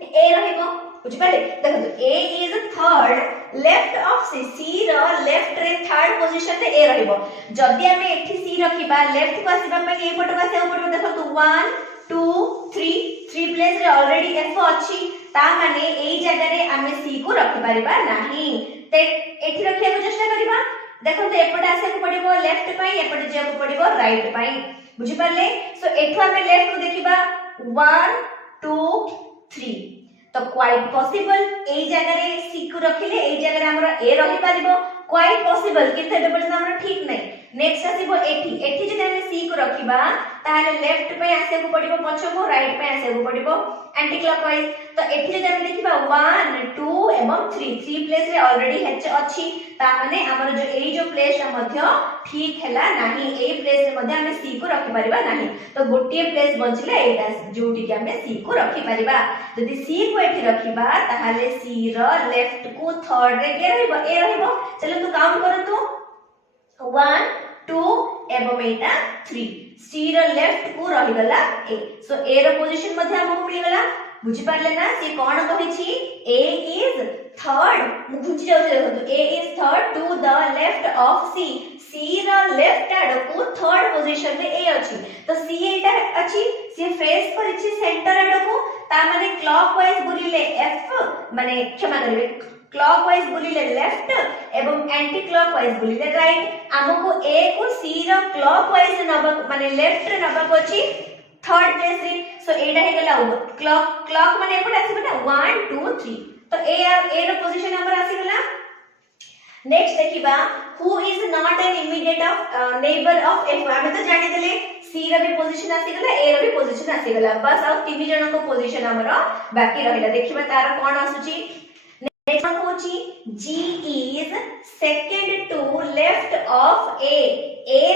ए रहिबो बुझि पाले देखो A is third left of C C रो लेफ्ट रे थर्ड पोजीशन रे ए रहिबो जदि हम एठी सी रखिबा लेफ्ट को आसीबा पे ए पटको आसे पटको देखो तो 1 2 3 प्लेस रे ऑलरेडी एफ अछि ता माने एई जगह रे हमें सी को रखि परिबा नाही ते एठी रखिया को चेष्टा करिबा देखो तो एपटे आसे को पडिबो लेफ्ट पई एपटे जे को पडिबो राइट पई बुझि परले सो एठो हमें लेफ्ट को देखिबा 1 2 3 तो क्वाइट पॉसिबल एई जगह रे सी को रखिले एई जगह रे हमरा ए रहि परिबो क्वाइट पॉसिबल किंतु एबे पर्यंत हमरा ठीक नै नेक्स्ट आसीबो एठी एठी जे हम सी को रखिबा ताले लेफ्ट पे आसे को पडिबो पछो को राइट पे आसे को पडिबो एंटी क्लॉकवाइज तो एठी जे हम देखिबा 1 2 एवं 3 प्लेस रे ऑलरेडी हेच अछि ता माने हमर जो एई जो प्लेस ता मध्य ठीक हैला नाही एई प्लेस रे मध्य हम सी को रखि परिबा नाही तो गोटिए प्लेस बचले एटा जोटी के हम सी को रखि परिबा यदि सी को एठी रखिबा ताहाले सी रो लेफ्ट को थर्ड रे के रहइबो ए रहइबो चलो तो काउंट करंतु 1 2 एवं एटा 3 सी रो लेफ्ट को रहि गला ए सो ए रो पोजीशन मध्ये हमको मिल गला बुझि पारले ना से कोन कहि छी ए इज थर्ड मु बुझि जाउ देखो A is third to the left of C C रो लेफ्ट आड को थर्ड पोजीशन में ए अछि तो सी एटा अछि से फेस पर अछि सेंटर आड को ता माने क्लॉकवाइज बुलिले एफ माने क्षमा करिवे क्लॉकवाइज बुलिले लेफ्ट एवं एंटी क्लॉकवाइज बुलिले राइट हमको ए को सी रो क्लॉकवाइज नबक माने लेफ्ट रे नबक अछि थर्ड प्लेस रे सो एडा हे गला क्लॉक माने एपट आसी बना 1 2 3 तो ए रो पोजीशन नंबर आसी गला नेक्स्ट देखिबा who is not an immediate of neighbour of F हमें तो जानि देले सी रो भी पोजीशन आसी गला ए रो भी पोजीशन आसी गला बस आ तीन जन को पोजीशन हमरो बाकी रहिला देखिबा तार कोन आसुची नेक्स्ट होची G is second to left of A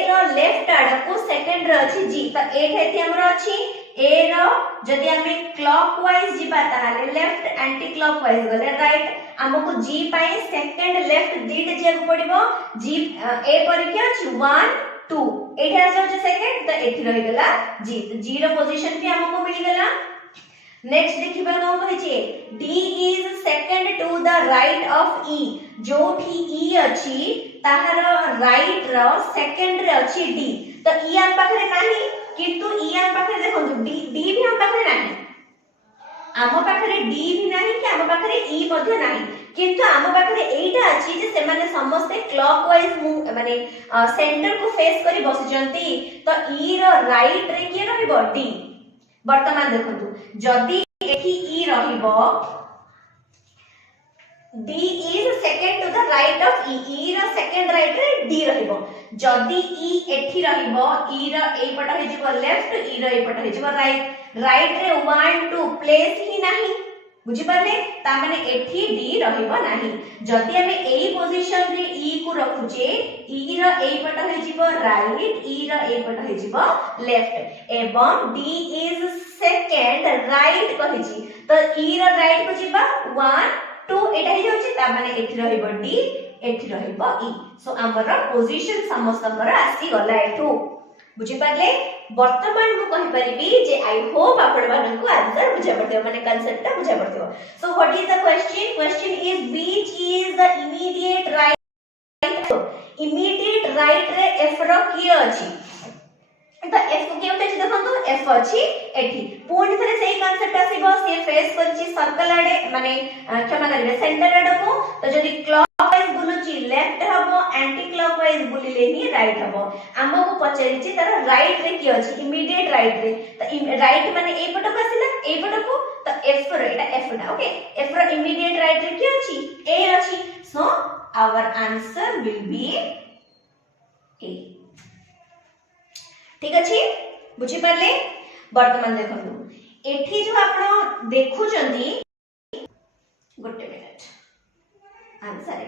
रो लेफ्ट आड़ को सेकंड रो अछि G तो ए हेती हमरो अछि A रो जदि हमें क्लॉकवाइज जिबा ताले लेफ्ट एंटी क्लॉकवाइज गले राइट हमको G पाए सेकंड लेफ्ट दीट जे पड़िबो G A पर के अछि 1 2 एठा जे सेकंड तो एठी रहि गला G तो G रो पोजीशन भी हमको मिल गला नेक्स्ट देखिबा कोन कहै छी D is second to the right of E जोठी E अछि ताहार राइट रो सेकंड रे अछि D तो E हम पाखरे नाही किंतु E हम पाखरे देखो D भी हम पाखरे नाही आम पाखरे D भी नाही कि आम पाखरे E मध्ये नाही किंतु आम पाखरे एटा अछि जे से माने समस्त क्लॉकवाइज मूव माने सेंटर को फेस करी बसिजंती तो E रो राइट रे के रहइबो D वर्तमान देखंतु जदि एठी E रहिबो D is second to the right of E E रो सेकंड राइट रे D रहिबो जदि E एठी रहिबो E रो एई पट हे जिवो लेफ्ट E रो एई पट हे जिवो राइट राइट रे 1 2 प्लेस ही नाही बुझि पाले ता माने एठी D रहिबो नाही जदि हमें एई पोजीशन रे E को रखुचे E रो एई पट हे जिवो राइट E रो एई पट हे जिवो लेफ्ट एवं D is second राइट कहि छी तो E रो राइट को जिबा 1 2 एटा हे जोछि ता माने एठी रहिबो D एठी रहिबो E सो हमर पोजीशन समस्तकर आसी गला एठू बुझि पाले वर्तमान मु कहि परिबी जे आई होप आपण मानन को आंसर बुझा पड़थियो माने कांसेप्ट बुझा पड़थियो so what is the question is which is the immediate right रे F रो की अछि तो F के उते देखंतु F अछि एठी पूर्ण थरे सेही कांसेप्ट आसीबो से फेस करछि सर्कल आडे माने क्षमा करिवे सेंटर आडे को तो जदि क्लॉकवाइज बुलुछि लेफ्ट हबो एंटी क्लॉकवाइज बुलिले ही राइट हबो हमको पचरिछि तार राइट रे की अछि इमीडिएट राइट रे तो राइट माने ए पटको आसिला ए पटको तो F रो एटा F टा ओके F रो इमीडिएट राइट रे की अछि A अछि so our answer will be A ठीक अछि बुझी परले वर्तमान देखंतु एठी जो आपण देखुचंदी गोटे मिनिट आंसर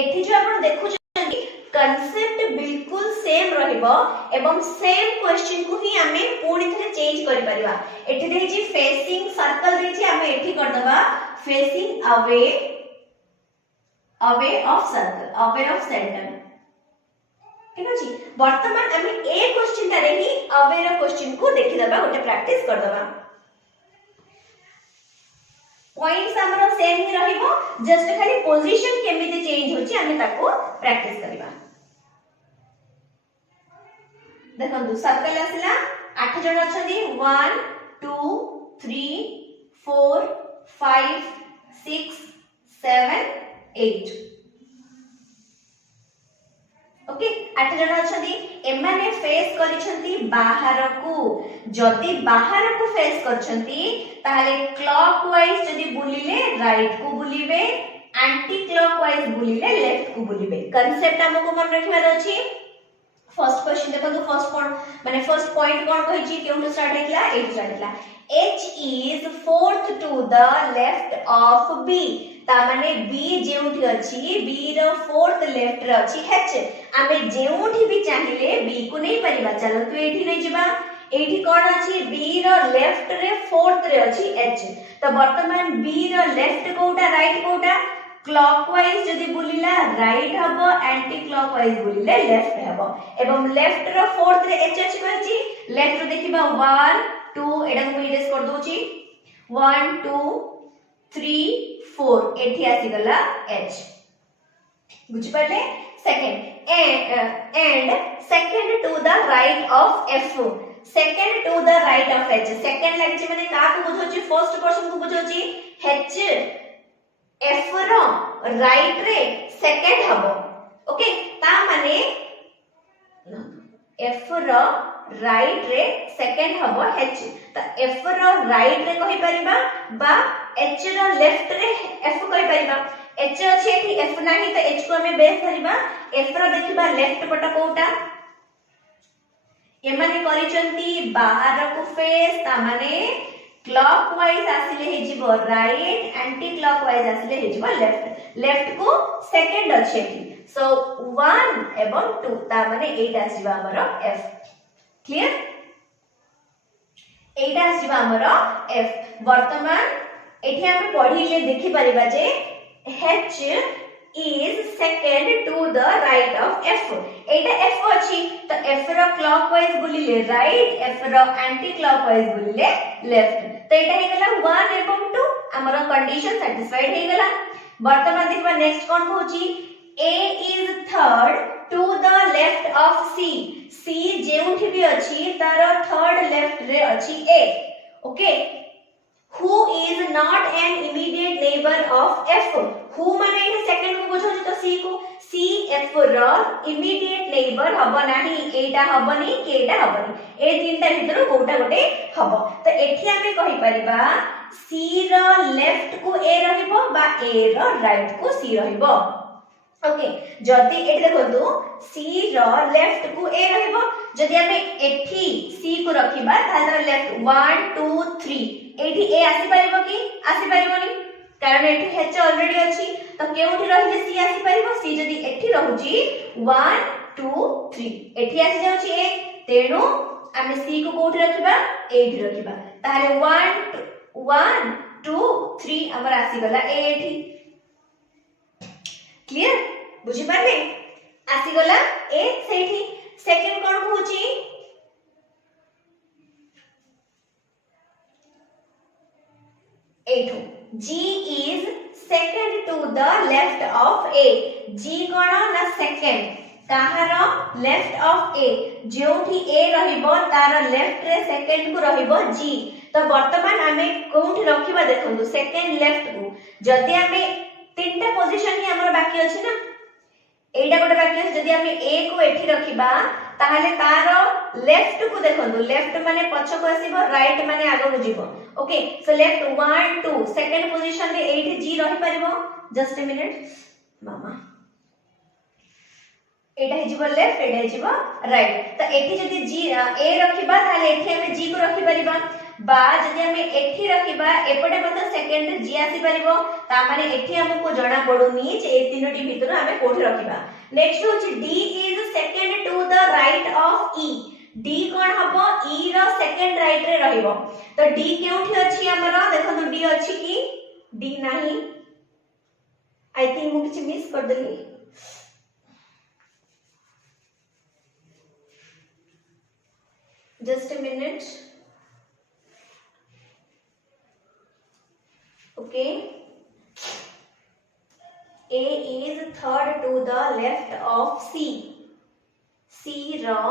एठी जो आपण देखुचंदी कांसेप्ट बिल्कुल सेम रहइबो एवं सेम क्वेश्चन को ही हमें पूरी तरह चेंज करि परिबा एठी देछि फेसिंग सर्कल देछि हमें एठी कर दबा facing away of circle away of centre ठीक अछि वर्तमान हमें ए क्वेश्चन तारे ही अवे रो क्वेश्चन को देखि दबा गोटे प्रैक्टिस कर दबा पॉइंट्स हमरो सेम ही रहिबो जस्ट खाली पोजीशन केमिति चेंज होछि हमें ताको प्रैक्टिस करबा देखंतु सर्कल आसला 8 जण अछंदी 1 2 3 4 5 6 7 8 ओके 8 जण अछंदी एमाने फेस करिसंती बाहर को जदी बाहर को फेस करछंती ताले क्लॉकवाइज जदी बुलिले राइट को बुलिबे एंटी क्लॉकवाइज बुलिले लेफ्ट को बुलिबे कांसेप्ट हमको मन रखिबार अछि फर्स्ट क्वेश्चन देखो तो फर्स्ट पॉइंट कोन कहि छी केउन स्टार्ट हेतला एट स्टार्ट हेतला H is fourth to the left of B ता माने B जेउठी अछि B रो फोर्थ लेफ्ट रे अछि H आमे जेउठी भी चाहिए B को नहीं परिबा चलो तू एठी नै जिबा एठी कोन अछि B रो लेफ्ट रे फोर्थ रे अछि H तो वर्तमान B रो लेफ्ट कोटा राइट कोटा क्लॉकवाइज जदी बुलिला राइट हबो एंटी क्लॉकवाइज बुलिले लेफ्ट हबो एवं लेफ्ट रो फोर्थ रे H अछि कहछि लेफ्ट रो देखिबा 1 2 एडा को इरेज कर दोची 1 2 3 4 एठी आसी गला H बुझि पाले second and second to the right of F second to the right of H second लागि माने का को बुझोची फर्स्ट पर्सन को बुझोची H F रो राइट रे सेकंड हबो ओके ता माने F रो राइट रे सेकंड हबो H त F रो राइट रे कहि परिबा बा H रो लेफ्ट रे F कहि परिबा H अछि एठी F नाही त H को हमें बेस धरिबा F रो देखिबा लेफ्ट पट कोटा एमाने करिसंती बाहर को फेस ता माने क्लॉकवाइज आसिले हे जिवो राइट एंटी क्लॉकवाइज आसिले हे जिवो लेफ्ट को सेकंड अछि एठी सो 1 एवं 2 ता माने 8 आसीबा हमरो F क्लियर एटा आसीबा हमरो F वर्तमान एठी हम पढिले देखि परिबा जे H is second to the right of F Etah F अछि त F रो क्लॉकवाइज बुलिले राइट F रो एंटी क्लॉकवाइज बुलिले लेफ्ट त एटा हे गला 1 एवं 2 हमरो कंडीशन सैटिस्फाइड हे गला वर्तमान देखबा नेक्स्ट कोन कहूची A is third to the left of C C जेउठी भी अछि तार थर्ड लेफ्ट रे अछि A okay who is not an immediate neighbor of F who माने ए सेकंड को बुझो तो C को C F रो immediate neighbor हबो नाही एटा हबनी केटा हबनी ए तीनटा भितर कोटा गोटे हबो तो एठी हमें कहि परिबा C रो लेफ्ट को A रहिबो बा A रो राइट को C रहिबो ओके जदी एठी देखंतु C रो लेफ्ट को A रहिबो जदी हमें एठी C को रखिबा तार लेफ्ट 1 2 3 एठी A आसी परिबो कि आसी परिबोनी कारण एठी H ऑलरेडी अछि तो केउठी रहिले C आसी परिबो C जदी एठी रहउची 1 2 3 एठी आसी जाउची A तेनु हमें C को कोठी रखिबा एठी रखिबा तारे 1 2 3 हमर आसी गला A एठी क्लियर बुझी पारले आसी गला A सेठी सेकंड कोन होची एठो G is second to the left of A G कोन ना सेकंड काहारो लेफ्ट ऑफ A जेउठी A रहिबो तार लेफ्ट रे सेकंड को रहिबो G तो वर्तमान हमें कोठी रखिबा देखंतु सेकंड लेफ्ट को जदी हमें तीनटा पोजीशन ही हमर बाकी अछि ना एटा गोटे वाक्य जदि आमे ए को एठी रखिबा ताहले तार लेफ्ट को देखंतु लेफ्ट माने पछ को आसीबो राइट माने आगो को जीवो okay so left 1 2 second position रे एठी जी रहि परिबो just a minute mama Etah हिजिबो left Etah हिजिबो right तो एठी जदि जी ए रखिबा ताहले एठी हमें जी को रखि परिबा बा जदि हमें एठी रखिबा एपटे मते सेकंड रे जी आसी परिबो ता माने एठी हमको जणा पडुनी जे ए तीनोटी भितर हमें कोठी रखिबा नेक्स्ट होची D is second to the right of E D कोन हबो ई रो सेकंड राइट रे रहिबो तो डी केउठी अछि हमरो देखंतु डी अछि कि डी नाही आई थिंक मु किछ मिस कर देली just a minute okay a is third to the left of c रो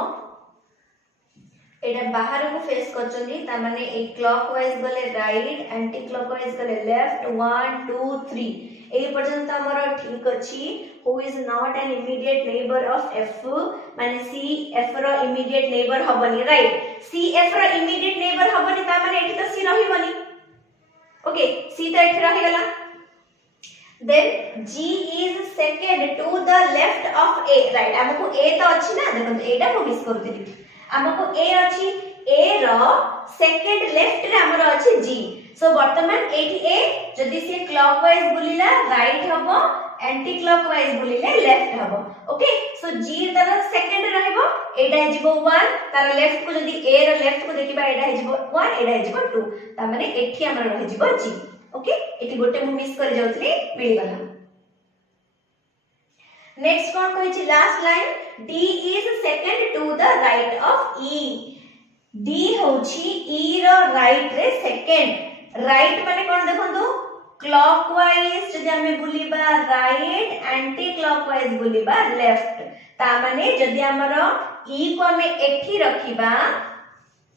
एटा बाहर को फेस करचंदी ता माने ए क्लॉकवाइज गले राइट एंटी क्लॉकवाइज गले लेफ्ट 1 2 3 ए पर्यंत हमर ठीक अछि who is not an immediate neighbour of f माने c f रो इमीडिएट नेबर हबनी राइट c f रो इमीडिएट नेबर हबनी ता माने एठी तो c रहिबनी ओके c तो एठी रहि गला then g is second to the left of a right हमको a तो अछि ना देखो एटा को मिस करथिली हमको a अछि a रो सेकंड लेफ्ट रे हमर अछि g सो वर्तमान एठी a जदी से क्लॉकवाइज बुलिला राइट हबो एंटी क्लॉकवाइज बुलिले लेफ्ट हबो ओके सो g तर सेकंड रहबो एटा हिजबो 1 तार लेफ्ट को जदी a रो लेफ्ट को देखिबा एटा हिजबो 1 एटा हिजबो 2 ता माने एठी हमर रहजिबो g ओके एठी गोटे मु मिस कर जाउतली मिल गला नेक्स्ट कोन कहि last line d is second to the right of e d होछि e रो राइट रे सेकंड राइट माने कोन देखंतु क्लॉकवाइज जदि हमें बुलिबा राइट एंटी क्लॉकवाइज बुलिबा लेफ्ट ता माने जदि हमरो e को हमें एठी रखिबा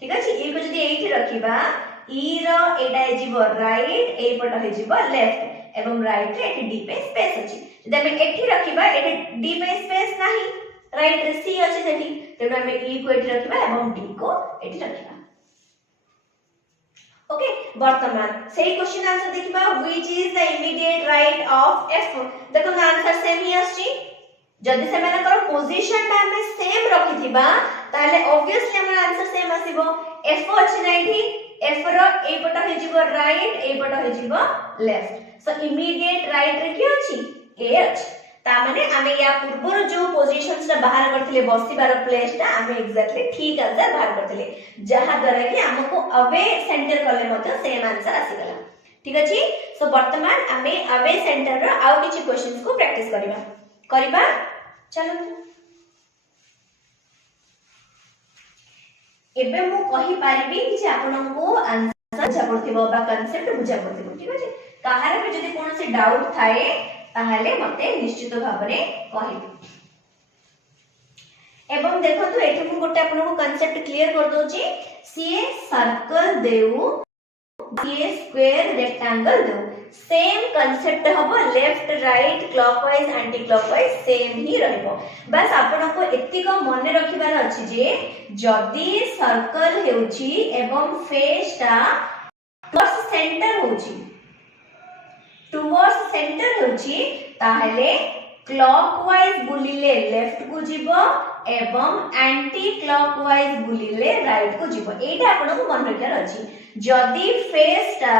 ठीक अछि e को जदि एठी रखिबा e रो एटा हिजिबो राइट ए पट हिजिबो लेफ्ट एवं राइट रे एठी d पे स्पेस अछि जदि हमें एठी रखिबा एठी d पे स्पेस नाही राइट रे c अछि सेठी तेनु हमें e को एठी रखिबा एवं d को एठी रखिबा ओके वर्तमान सही क्वेश्चन आंसर देखिबा which is the immediate right of f देखो आंसर सेम ही अछि जदि से माने करो पोजीशन ता हमें सेम रखिथिबा ताले ऑब्वियसली हमर आंसर सेम आसीबो f अछि ना एठी f रो ए पट हेजिबो राइट ए पट हेजिबो लेफ्ट सो इमीडिएट राइट रे की अछि a अछि ता माने हमें या पूर्व जो पोजीशंस ता बाहर करथिले बसिबार प्लेस ता हमें एग्जैक्टली ठीक आंसर बाहर करथिले जहा द्वारा कि हमको अवे सेंटर कले मते सेम आंसर आसी गला ठीक अछि सो वर्तमान हमें अवे सेंटर रो आउ किछि क्वेश्चंस को प्रैक्टिस करिबा चलो एबे मु कहि पारिबी कि आपनको आंसर बुझा पड़थिबो बा कांसेप्ट बुझा पड़थिबो ठीक अछि काहार पे जदी कोनो से डाउट थाए ताहले मते निश्चित भाबरे कहिबे एवं देखंतु एठी मु गोटे आपनको कांसेप्ट क्लियर कर दोची सी सर्कल देउ सी स्क्वायर रेक्टेंगल देउ सेम कांसेप्ट हबो left right clockwise anticlockwise same ही रहबो बस आपनको एतिक मने रखिबार अछि जे जदी सर्कल हेउची एवं फेस ता टुवर्ड्स सेंटर होची टुवर्ड्स सेंटर होची ताहले क्लॉकवाइज बुलिले लेफ्ट को जीवो एवं एंटी क्लॉकवाइज बुलिले राइट को जीवो एटा आपनको मन रखियार अछि जदी फेस ता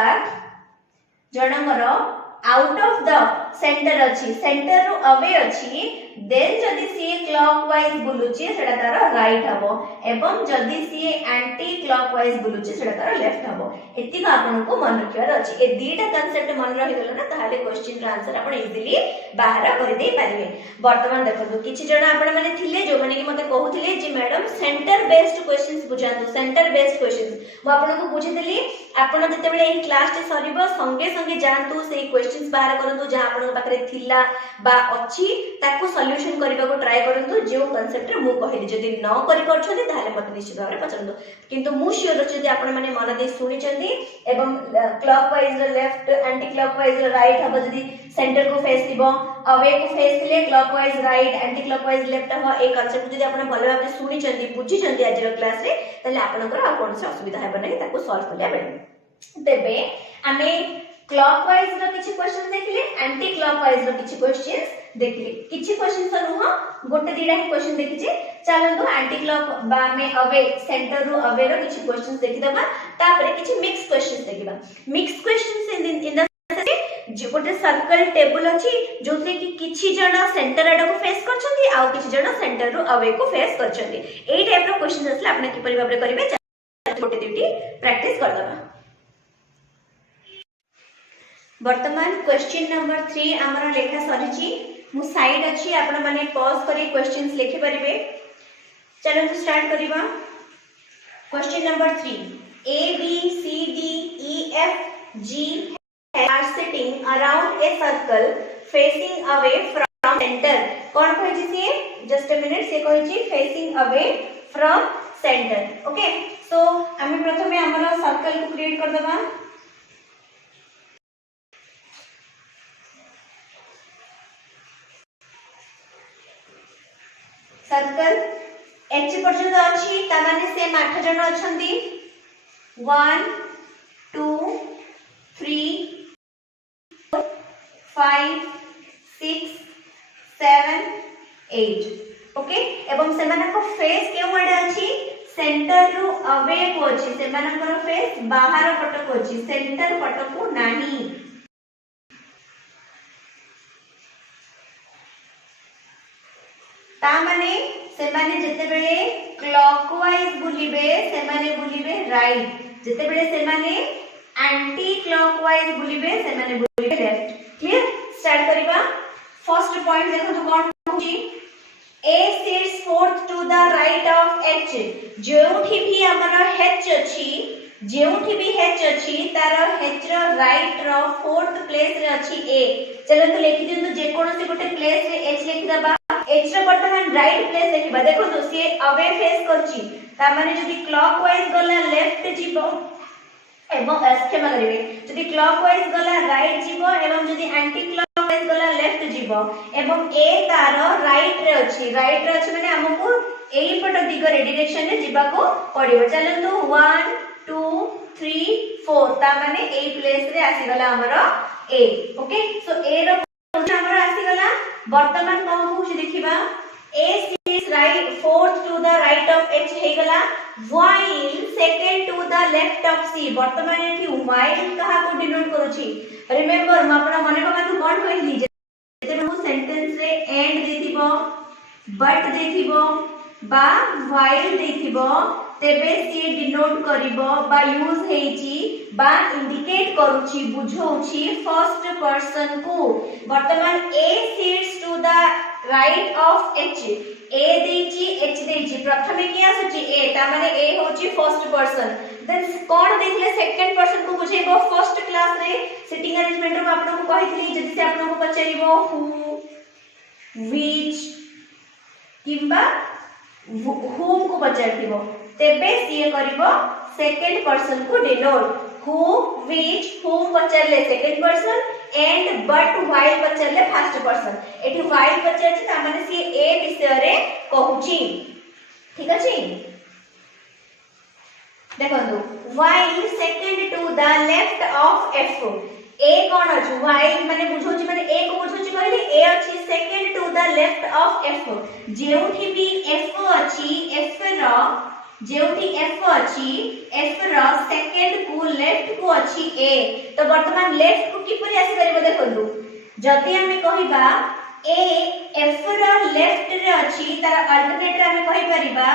जनमर आउट ऑफ द सेंटर अछि सेंटर रो अवे अछि देन जदी सी क्लॉकवाइज बुलुची सेटा तार राइट हबो एवं जदी सी एंटी क्लॉकवाइज बुलुची सेटा तार लेफ्ट हबो एतिक आपनको मन रखियार अछि ए दीटा कांसेप्ट मन रहि गेल ना ताहाले क्वेश्चन रो आंसर आपण इजीली बाहर कर दे पारिबे वर्तमान देखो किछि जण आपण माने थिले जो माने कि मते कहउथिले जे मैडम सेंटर बेस्ड क्वेश्चंस बुझांतु सेंटर बेस्ड क्वेश्चंस म आपनको बुझितली आपण जते बेले ए क्लास टे सरीबो संगे संगे जानतु से क्वेश्चंस बाहर करंतु जा आपण पाखरे थिला बा अछि ताको सॉल्यूशन करबा को ट्राई करंतु जो कांसेप्ट रे मु कहिली जदी न करि परछथि ताले मते निश्चित भाबरे पचरंतु किंतु मु श्योर जदी आपण माने मन दे सुनिचंदी एवं क्लॉकवाइज रो लेफ्ट एंटी क्लॉकवाइज रो राइट हबो जदी सेंटर को फेस दिबो अवे को फेस ले clockwise right anticlockwise left हम ए कांसेप्ट जदी आपण भलो भाबे सुनी चंदी बुझी चंदी आज क्लास रे तले आपनकर आ कोन से असुविधा हेबा नै ताको सॉल्व करले बेले तेबे हमें क्लॉकवाइज रो किछि क्वेश्चन देखिले एंटी क्लॉकवाइज रो किछि क्वेश्चंस देखिले किछि क्वेश्चन तो नुह गोटे दिडा ही क्वेश्चन देखिजे चलंदो एंटी क्लॉक बा में अवे सेंटर रो अवे रो किछि क्वेश्चंस देखि दबा तापरे किछि मिक्स क्वेश्चंस देखिबा मिक्स क्वेश्चंस इन द जो गोटे सर्कल टेबल अछि जोथे कि किछि जण सेंटर आड को फेस करछंती आ किछि जण सेंटर रो अवे को फेस करछंती एई टाइप रो क्वेश्चन असले आपने कि परिभाब रे करिवे गोटे दुटी प्रैक्टिस कर दबा वर्तमान क्वेश्चन नंबर 3 हमर लेखा सरिची मु साइड अछि आपण माने पॉज करी क्वेश्चंस लिखि परिबे चलो तो स्टार्ट करिबा question number 3 A B C D E F G are sitting around a circle facing away from center कौन कहै छी जस्ट अ मिनिट से कहै छी facing away from center okay so हम प्रथमे हमर सर्कल को क्रिएट कर दबा सर्कल एच पर्यंत अछि ता माने सेम 8 जण अछंती 1 2 3 4 5 6 7 8 ओके एवं सेमानक फेस के मोडे अछि सेंटर रु अवे को अछि सेमानकर फेस बाहर पट को अछि सेंटर पट को नाही ता माने सेमाने जते बेले क्लॉकवाइज बुलिबे राइट जते बेले सेमाने एंटी क्लॉकवाइज बुलिबे सेमाने बुलिबे लेफ्ट क्लियर स्टार्ट करिबा फर्स्ट पॉइंट देखो तो कोन होची A sits fourth to the right of H जेउठी भी हमर H अछि जेउठी भी H अछि तार H रो राइट रो फोर्थ प्लेस रे अछि A चलो तो लिखि दिनु जे कोनोसी गोटे प्लेस रे H लिखि दबा H रो वर्तमान राइट प्लेस देखिबा देखो तो से अवे फेस करछि ता माने जदी क्लॉकवाइज गला लेफ्ट जीवो एवं क्षमा करिवे जदी क्लॉकवाइज गला राइट जीवो एवं जदी एंटी क्लॉकवाइज गला लेफ्ट जीवो एवं A तार राइट रे अछि माने हमकु एई पट दिग रे डायरेक्शन रे जीवा को पड़िबो चलंतु 1 2 3 4 ता माने एई प्लेस रे आसी गला हमर A ओके सो A रो हमर आसी गला वर्तमान कोन होछि देखिबा A sits right fourth to the right of H हे गला while second to the left of C वर्तमान एठी while कहा को डिनोट करूछि रिमेंबर म आपण मने पकातु कोन कहली जेते मु सेंटेंस रे एंड देथिबो बट देथिबो बा while देथिबो तेबे सी डिनोट करिवो बा यूज हेची बा इंडिकेट करूची बुझौची फर्स्ट पर्सन को वर्तमान A sits to the right of H A देची H देची प्रथमे की आसुची A ता माने A होची फर्स्ट पर्सन देन कोन देखले सेकंड पर्सन को बुझेबो फर्स्ट क्लास रे सिटिंग अरेंजमेंट रो आपन को कहितली जदी से आपन को पचरिबो हु व्हिच किंबा whom को पचरथिबो तेबे सीए करिवो सेकंड पर्सन को डिनोट who which whom पचरले second person and but while पचरले फर्स्ट पर्सन एठी while पचरछि ता माने सी ए विषय रे कहूची ठीक अछि देखंतु while second to the left of F A कोन अछि while माने बुझौछि माने A को बुझौछि कहले A अछि second to the left of F जेउठी भी F अछि F रो जेउठी F अछि F रो सेकंड को लेफ्ट को अछि A तो वर्तमान लेफ्ट को किपरि आसी करबो देखंतु जदी हमें कहिबा A F रो लेफ्ट रे अछि तार अल्टरनेट रे हमें कहि परिबा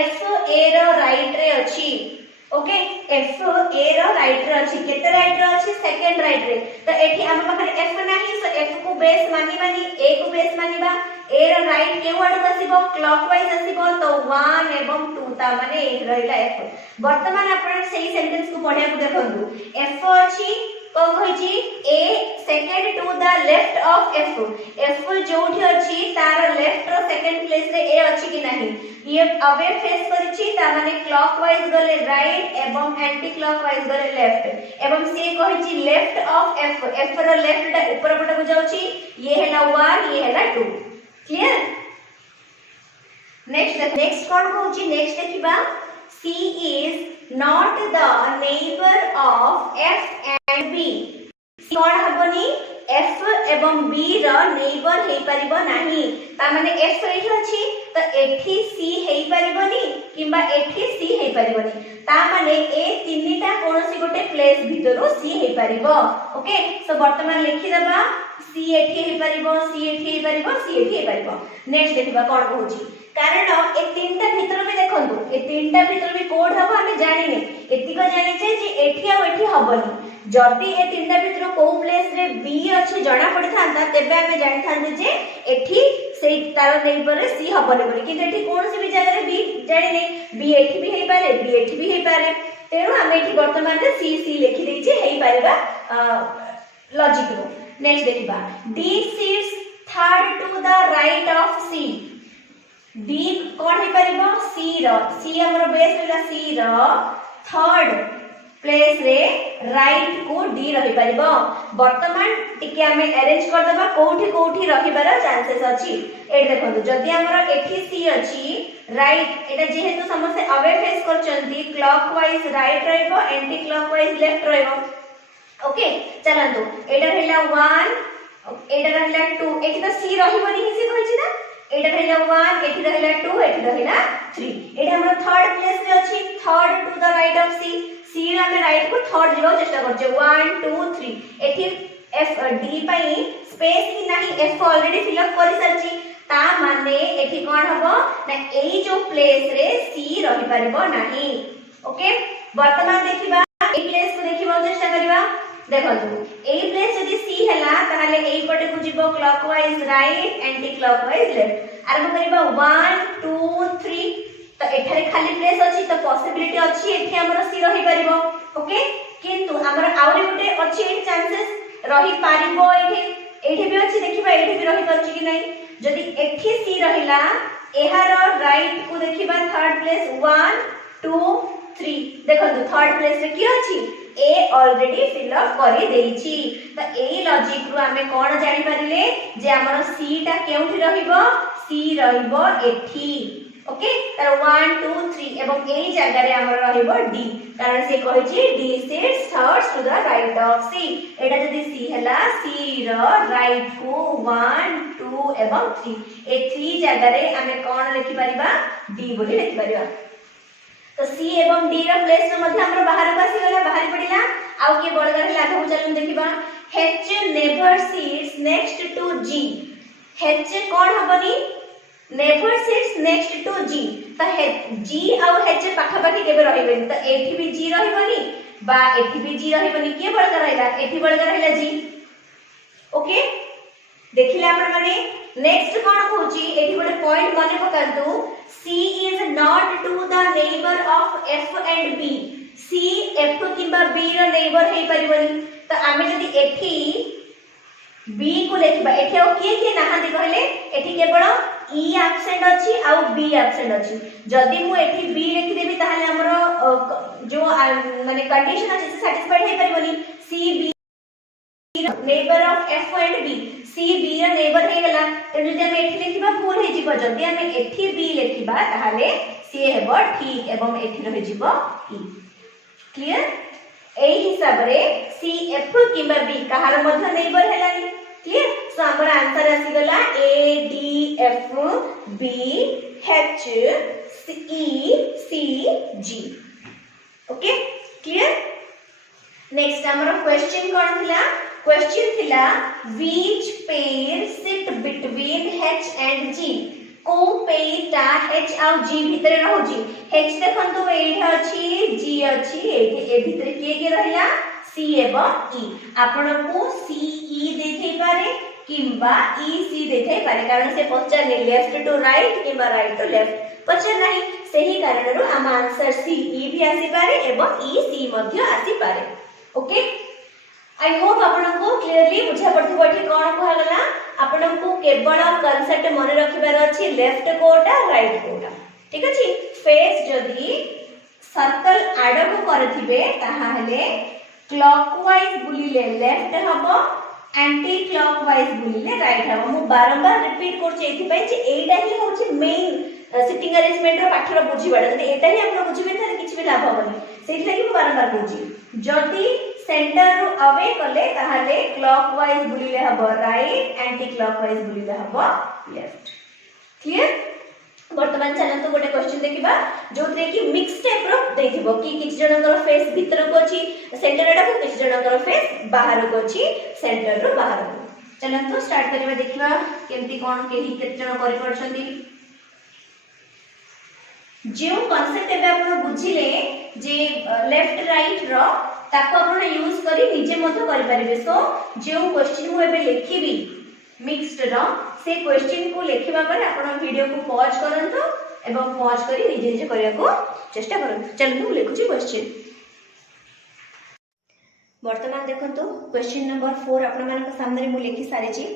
F A रो राइट रे अछि ओके F A रो राइट रे अछि केते राइट रे अछि सेकंड राइट रे तो एठी हम पाखरे F नाही सो F को बेस मानी A को बेस मानिबा ए रो राइट केउ आडू आसीबो क्लॉकवाइज आसीबो तो 1 एवं 2 ता माने ए रहिला एफ वर्तमान आपण सेही सेंटेंस को पढिया को देखंतु एफ अछि को कहिची A second to the left of F जोठी अछि तार लेफ्ट रो सेकंड प्लेस रे ए अछि कि नाही ये अवे फेस करिची ता माने क्लॉकवाइज गले राइट एवं एंटी क्लॉकवाइज गले लेफ्ट एवं से कहिची लेफ्ट ऑफ एफ रो लेफ्ट टा ऊपर पट को जाउची ये हैला 1 ये हैला 2 क्लियर नेक्स्ट कोन कहूची नेक्स्ट देखिबा C is not the neighbor of F and B C कोन हबनी F एवं B रो नेबर हेई परिबो नाही ता माने F एठी अछि त एठी C हेई परिबोनी किबा एठी C हेई परिबोनी ता माने ए तीनटा कोनोसी गोटे प्लेस भितरो C हेई परिबो ओके सो वर्तमान लिखि दबा C एठी हेई परिबो C एठी हेई परिबो C एठी हेई परिबो नेक्स्ट देखिबा कोन कहूची कारण ए तीनटा भीतर में देखंतु ए तीनटा भीतर में कोड हबो हमें जानिने एतिको जानिचे जे एठी आ एठी हबनी जदी ए तीनटा भीतर को प्लेस रे बी अछि जणा पड़ी थांता तेबे हमें जानि थांते जे एठी सेई तार नेबर रे सी हबनी बोली कि एठी कोन से भी जगह रे बी जानिने बी एठी भी हेई पारे बी एठी भी हेई पारे तेनु हमें एठी वर्तमान रे सी सी लिखि देई जे हेई पारेबा लॉजिक रो नेक्स्ट देखिबा D sits third to the right of C D कोन हे परिबो सी रो सी हमरो बेस होला सी रो थर्ड प्लेस रे राइट को डी रही परिबो वर्तमान टिके हमें अरेंज कर देबा कोठी रहिबार चांसेस अछि एट देखंतु जदी हमरो एठी सी अछि राइट एटा जेहेतु समस्त अवे फेस करचंती क्लॉकवाइज राइट रहइबो एंटी क्लॉकवाइज लेफ्ट रहइबो ओके चलंतु एटा रहला 1 एटा रहला 2 एठी त सी रहिबोनी हिसी कहछि ना एटा रहला 1 एठी रहला 2 एठी रहला 3 एटा हमरो थर्ड प्लेस रे अछि third to the right of C C रे हम राइट को थर्ड जीरो चेष्टा करछे 1 2 3 एठी एफ डी पई स्पेस ही नाही एफ ऑलरेडी फिल अप करि सरछि ता माने एठी कोन हबो ना एई जो प्लेस रे सी रहि परिबो नाही ओके वर्तमान देखिबा ए प्लेस को देखिबा चेष्टा करिबा देखंतु ए प्लेस यदि सी हला ताले एई पटे को जिवो clockwise right anticlockwise left आरंभ करिबा 1 2 3 तो एठारे खाली प्लेस अछि तो पॉसिबिलिटी अछि एठी हमर सी रहि परिबो ओके किंतु हमर आउरी गोटे अछि एठी चांसेस रहि परिबो एठी भी अछि देखिबा एठी भी रहि परछि कि नै जदि एठी सी रहिला एहार राइट को देखिबा थर्ड प्लेस 1 2 3 देखंतु थर्ड प्लेस रे की अछि ए ऑलरेडी फिल अप करि देइछि त एई लॉजिक रु हमें कोन जानि परिले जे हमर सी टा केउठी रहिबो सी रहिबो एठी ओके तर 1 2 3 एवं एई जगह रे हमर रहिबो डी कारण से कहिछि D sits third to the right of C एटा जदी सी हला सी रो राइट को 1 2 एवं 3 ए 3 जगह रे हमें कोन लिखि परिबा डी बोली लिखि परिबा तो सी एवं डी रो प्लेस रे मध्ये हमर बाहर को आसी गला बाहर पडिला आउ के बळगर हे लागू चलम देखिबा H never sits next to G H कोन हबनी never sits next to G तो जी आउ एच पाखा पाखी केबे रहिबेनी तो एठी भी जी रहिबनी बा एठी भी जी रहिबनी के बळगर रहला एठी बळगर रहला जी ओके देखिले आपण माने नेक्स्ट कोन कहूची एठी गोटे पॉइंट मने पकांतु C is not to the neighbor of F and B C F किबा B रो नेबर हे परिबनी तो आमे जदी एठी B को लेखबा एठी आ के नाहांती कहले एठी केवल E एब्सेंट अछि आ B एब्सेंट अछि जदी मु एठी B लिखि देबी ताहाले हमरो जो माने कंडीशन अछि से सैटिस्फाइड हे परिबनी C B neighbour of F and B C B रो नेबर हे गला त जदी हम एठी लिखिबा भूल हे जिवो जदी हम एठी B लिखिबा ताहाले C हेबो ठीक एवं एठी रहि जिवो E क्लियर एही हिसाब रे C F किबा B कहार मध्य नेबर हेलानी क्लियर सो हमर आंसर आसी गला A D F B H E C G okay clear next हमर क्वेश्चन कोन थिला क्वेश्चन थिला which pair sit between H and G को पेयरटा H आ G भितर रहउची H देखंतु एठा अछि G अछि ए भितर के रहला C एवं E आपण को C E देखै पारे किंबा ई सी देथै पारे कारण से पचार ने लेफ्ट टू राइट किंबा राइट टू लेफ्ट पचार नाही सेही कारणरू हम आंसर सी ई भी आसी पारे एवं ई सी मध्य आसी पारे ओके आई होप आपनको क्लियरली बुझा पड़थिबो एठी कोन कहला गला आपनको केवल कांसेप्ट मन रखिबार अछि लेफ्ट कोटा राइट कोटा ठीक अछि फेस जदी सर्कल आड को करथिबे ताहाले क्लॉकवाइज बुलिले लेफ्ट हबो एंटी क्लॉकवाइज बुलिले राइट हबो मु बारंबार रिपीट करछि एथि पय जे एटा ही होछि मेन सिटिंग अरेंजमेंट रो पाठर बुझिबाडा जदि एटा ही आपण बुझिबे ताले किछ भी लाभ होबनी सेहि लागि मु बारंबार कहछि जदि सेंटर रो अवे कले ताहाले क्लॉकवाइज बुलिले हबो राइट एंटी क्लॉकवाइज बुलिले हबो लेफ्ट क्लियर वर्तमान चलंतु गोटे क्वेश्चन देखिबा जोतरे कि मिक्स टाइप रो देथिबो कि किछ जनकर फेस भीतर को अछि सेंटर एटा को किछ जनकर फेस बाहर को अछि सेंटर रो बाहर को चलंतु स्टार्ट करबा देखिबा केमती कोन केही केत जन करि परछंती जो कांसेप्ट एबे आपण बुझिले जे लेफ्ट राइट रो ताको आपण यूज करी निजे मत करि परिबे सो जो क्वेश्चन मु एबे लिखिबी मिक्स्ड रो से क्वेश्चन को लिखिबा पर आपण वीडियो को पॉज करंतो एवं पॉज करी निजे निजे करिया को चेष्टा करंतो चलनु लिखुची क्वेश्चन वर्तमान देखंतो क्वेश्चन नंबर 4 आपण मानक सामने मु लिखि सारे छी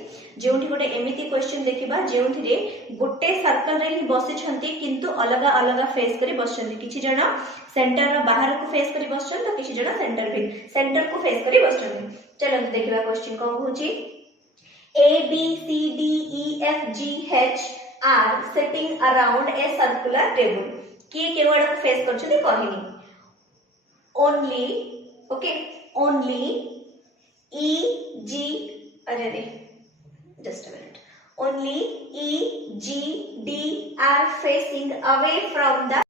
जेउठी गोटे एमिति क्वेश्चन देखिबा जेउठी रे गोटे सर्कल रे बसि छंती किंतु अलग अलग फेस करी बसछंती किछि जण सेंटर रो बाहर को फेस करी बसछन तो किछि जण सेंटर को फेस करी बसछंती चलंतु देखिबा क्वेश्चन को होची A B C D E F G H are sitting around a circular table किए केवल को फेस करछथि कहिनी only okay only E G अरे रे just a minute only E G D are facing away from the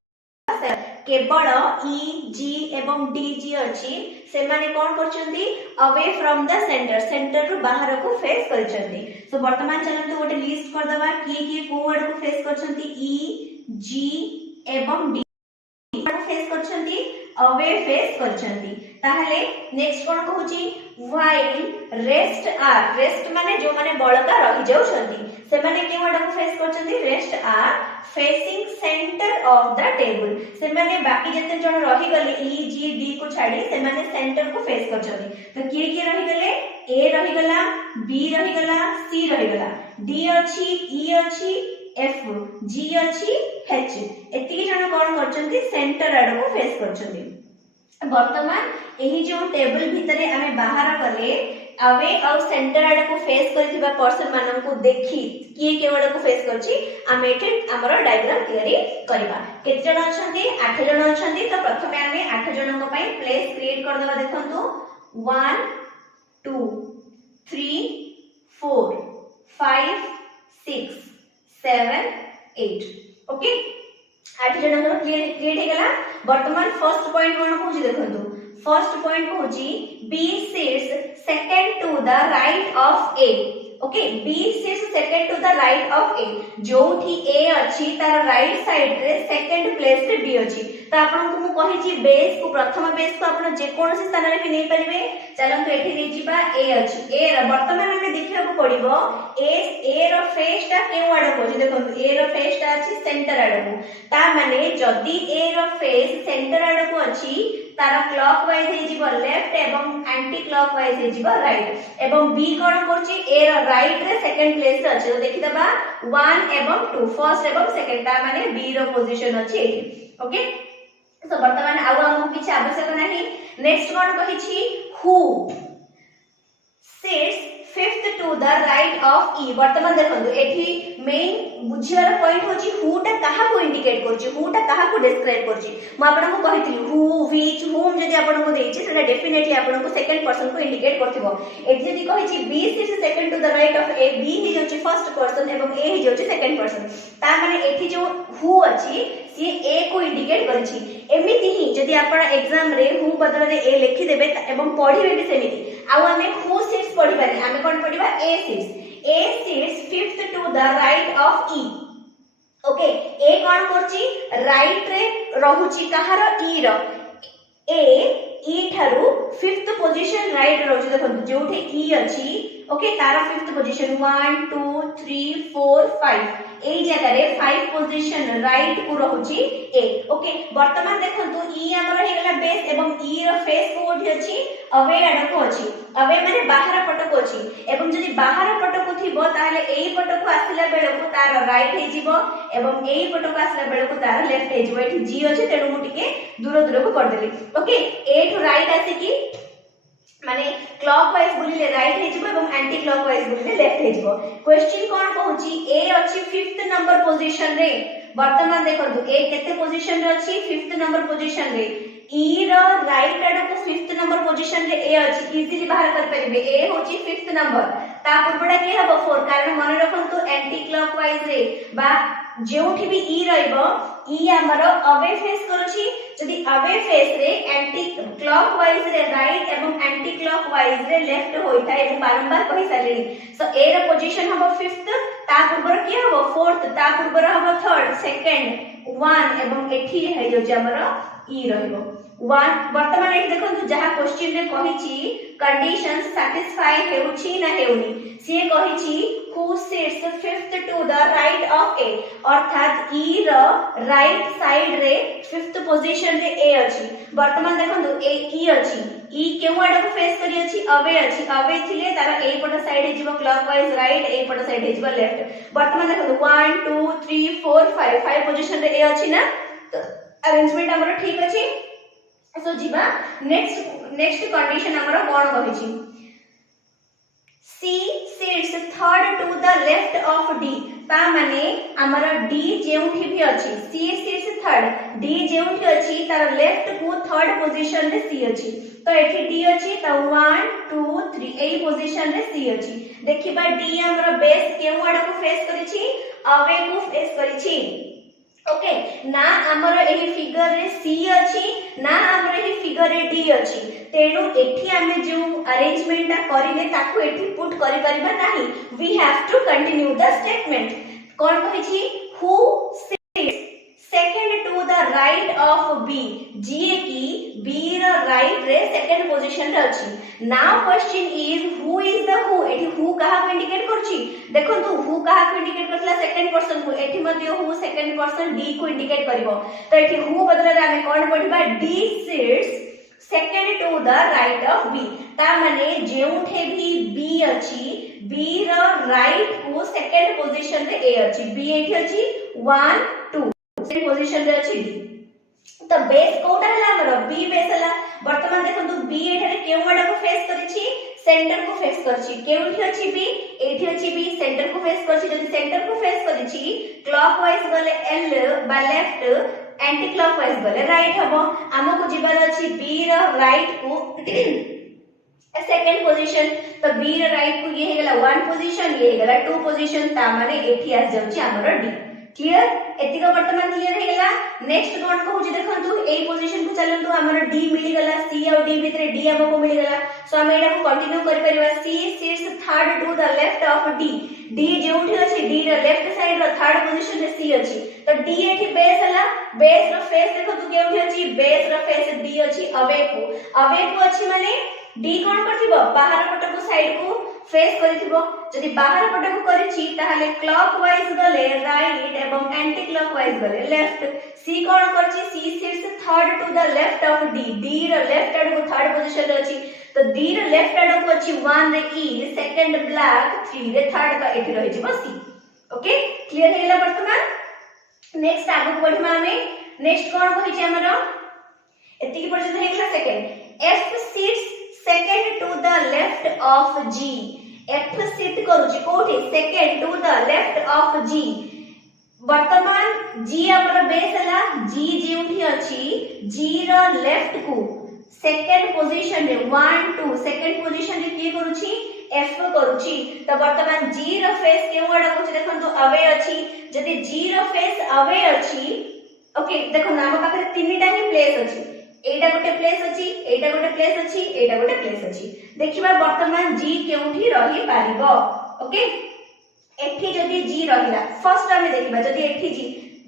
केवल E G एवं D G अछि से माने कोन करछन्ती अवे फ्रॉम द सेंटर रो बाहर को फेस करछन्ती सो वर्तमान चलंतु गोटे लिस्ट कर दबा किए को वर्ड को फेस करछन्ती E G एवं D को फेस करछन्ती अवे फेस करछन्ती ताहले नेक्स्ट कोन कहूची व्हाइल रेस्ट माने जो माने बळका रहि जाउछन्ती से माने के वर्ड को फेस करछन्ती rest are facing center of the table से माने बाकी जते जण रहि गले ई जी डी को छाडी से माने सेंटर को फेस करछन्ती तो किए रहि गले ए रहि गला बी रहि गला सी रहि गला डी अछि ई अछि एफ जी अछि एच एति जण कोन करछन्ती सेंटर आड को फेस करछन्ती वर्तमान एही जो टेबल भितरे आमे बाहर गले अवे और सेंटर आड को फेस करथिबा पर्सन मानन को देखि किए केवड को फेस करछि आमे एठी हमर डायग्राम तयारी करबा केते जण अछंती 8 जण अछंती तो प्रथमे आमे 8 जणन को पई प्लेस क्रिएट कर देबा देखंतु 1 2 3 4 5 6 7 8 ओके 8 जणन को क्रिएट हे गेला वर्तमान फर्स्ट पॉइंट कोन होजी देखंतु फर्स्ट पॉइंट होजी B sits second to the right of A okay B sits second to the right of A जोठी A अछि तार राइट साइड रे सेकंड प्लेस रे B अछि त आपन को मु कहि छी बेस को प्रथम बेस को आपन जे कोन से स्थान रे भी नै परिबे चलंतु एठी नै जिबा A अछि A र वर्तमान हमें देखिया को पड़िबो A रो फेस ता के वाड को जे देखो A रो फेस ता अछि सेंटर आड को ता माने जदी A रो फेस सेंटर आड को अछि तारा क्लॉकवाइज हे जिवो लेफ्ट एवं एंटी क्लॉकवाइज हे जिवो राइट एवं B कोन करछि A रो राइट रे सेकंड प्लेस रे अछि तो देखि दबा 1 एवं 2 फर्स्ट एवं सेकंड ता माने B रो पोजीशन अछि एठी ओके तो वर्तमान आउ हम किछ आवश्यक नाही नेक्स्ट कोन कहि छी who sits fifth to the right of E वर्तमान देखंतु एठी मेन बुझिवार पॉइंट होची हु टा काहा को इंडिकेट करची हु टा काहा को डिस्क्राइब करची म आपन को कहितली हु व्हिच हुम जदी आपन को देछि सेटा डेफिनेटली आपन को सेकंड पर्सन को इंडिकेट करथिबो एठी जदी कहिछि B sits second to the right of A B हि जोची फर्स्ट पर्सन एवं A हि जोची सेकंड पर्सन ता माने एठी जो हु अछि सी A को इंडिकेट करछि एमिति ही जदी आपण एग्जाम रे हु बदल रे A लिखि देबे एवं पढिबे भी सेमिति आ हमें हु सिट्स पढि पारे हमें कोन पढिबा A sits fifth to the right of E okay A कोन करछि राइट रे रहुछि कहार E रो ए ई ठारू फिफ्थ पोजीशन राइट रोज देखो जोठी ई अछि ओके तार फिफ्थ पोजीशन 1 2 3 4 5 एई जगह रे 5 पोजीशन राइट को रहउची ए ओके वर्तमान देखंतु ई हमर हे गेला बेस एवं ई रो फेस कोठी अछि अवे आड को अछि अवे माने बाहर पट को अछि एवं जदि बाहर पट को थिबो ताले एई पट को आसिला बेले को तार राइट हे जिवो एवं एई पट को आसिला बेले को तार लेफ्ट हे जिवो एठी जी अछि तेनु मु टिके दूर दूर को कर देली ओके ए टू राइट आसी की माने क्लॉकवाइज बुलिले राइट हे जिवो एवं एंटी क्लॉकवाइज बुलिले लेफ्ट हे जिवो क्वेश्चन कोन कहूची ए अछि 5th नंबर पोजीशन रे वर्तमान देखंतु ए केते पोजीशन रे अछि 5th नंबर पोजीशन रे ई रो राइट आड को 5th नंबर पोजीशन रे ए अछि इजीली बाहर कर परिबे ए होची 5th नंबर ता पूर्वडा के हबो 4 कारण मन रखंतु एंटी क्लॉकवाइज रे बा जेउठी भी ई रहइबो ई हमर अवे फेस करूची जदि अवे फेस रे एंटी क्लॉकवाइज रे राइट एवं एंटी क्लॉकवाइज रे लेफ्ट होइता एवं बारंबार कहि सालेनी सो ए रो पोजीशन हबो 5th ता पूर्वर के हबो 4th ता पूर्वर हबो 3rd 2nd 1 एवं एठी हे जो हमर ई रहइबो 1 वर्तमान एठी देखंतु जहा क्वेश्चन रे कहिची कंडीशंस सैटिस्फाई हेउची ना हेउनी से कहिची who sits fifth to the right of a अर्थात ई रो राइट साइड रे 5th पोजीशन रे ए अछि वर्तमान देखंतु ए ई अछि ई केउ आड को फेस करी अछि अवे थिले तार ए पट साइड जिवो क्लॉकवाइज राइट ए पट साइड जिवो लेफ्ट वर्तमान देखंतु 1 2 3 4 5 पोजीशन रे ए अछि ना तो अरेंजमेंट हमर ठीक अछि सो जिबा नेक्स्ट कंडीशन हमर कोन कहिछि C sits third to the left of D ता माने हमर D जेउठी भी अछि C sits third D जेउठी अछि तार लेफ्ट को थर्ड पोजीशन रे C अछि तो एठी D अछि त 1 2 3 एई पोजीशन रे C अछि देखिबा D हमर बेस केउ आड को फेस करिछि अवे को फेस करिछि ओके ना हमर एही फिगर रे C अछि ना हमर एही फिगर रे D अछि तेनु एठी हमें जो अरेंजमेंट करिले ताकू एठी पुट करि परिबा नाही we have to continue the statement कोन कहिछि who sits second to the right of B जे की B रो राइट रे सेकंड पोजीशन रे अछि now question is who is the who एठी हु कहा को इंडिकेट करछि देखंतु हु कहा को इंडिकेट करथला सेकंड पर्सन को एठी मध्ये हु सेकंड पर्सन D को इंडिकेट करबो तो एठी हु बदला रे हमें कोन पढिबा D sits second to the right of B ता माने जेउठे भी B अछि B रो राइट को सेकंड पोजीशन रे A अछि B एठी अछि 1 2 सेकंड पोजीशन रे अछि D तो बेस कोटा हला हमर B बेस हला वर्तमान देखंतु B एठारे केउ आड को फेस करिछि सेंटर को फेस करछि केउठी अछि B एठी अछि B सेंटर को फेस करछि जदि सेंटर को फेस करिछि क्लॉकवाइज गले L बा लेफ्ट एंटी क्लॉकवाइज गले राइट हबो हमको जिबार अछि B रो राइट को सेकंड पोजीशन तो B रो राइट को ये हे गेला 1 पोजीशन ये हे गेला 2 पोजीशन ता माने एठी आ जाउछि हमर D क्लियर एतिक वर्तमान क्लियर हे गेला नेक्स्ट कोन कहूछि देखंतु ए पोजीशन को चलंतु हमर D मिली गेला C और D भितरे D हमको मिली गेला सो हम एटा को कंटिन्यू करि परिबा C sits third to the left of D D जेउठी अछि D रो left side row third position रे C अछि तो D एठी बेस हला बेस रो फेस देखंतु केउठी अछि बेस रो फेस D अछि अवे को अछि माने D कोन करथिबो बाहर पट को साइड को फेस करिथिबो जदि बाहर पट को करिछि ताहाले क्लॉकवाइज गले राइट एवं एंटी क्लॉकवाइज गले लेफ्ट C कोन करछि C sits third to the left of D D row left आड को थर्ड पोजीशन रे अछि तो D रो लेफ्ट आड को अछि 1 रे E सेकंड ब्लैक 3 रे थर्ड का एठी रहि जिवो C ओके क्लियर हे गेला वर्तमान नेक्स्ट आगु पढिमा हमें नेक्स्ट कोन कहिछि हमर एतिकी पर्यंत हे गेला second F sits second to the left of G F sit करूची कोठी second to the left of G वर्तमान G हमर बेस हला G जेउठी अछि G रो लेफ्ट को सेकंड पोजीशन रे 1 2 सेकंड पोजीशन रे की करूची F करूची तो वर्तमान G रो फेस केउ आड कोची देखंतु अवे अछि जदि G रो फेस अवे अछि ओके देखो नाम पाखरे तीनटा ही प्लेस अछि एटा गोटे प्लेस अछि एटा गोटे प्लेस अछि एटा गोटे प्लेस अछि देखिबा वर्तमान G केउठी रहि पारिबो ओके एठी जदि G रहिला फर्स्ट हमें देखिबा जदि एठी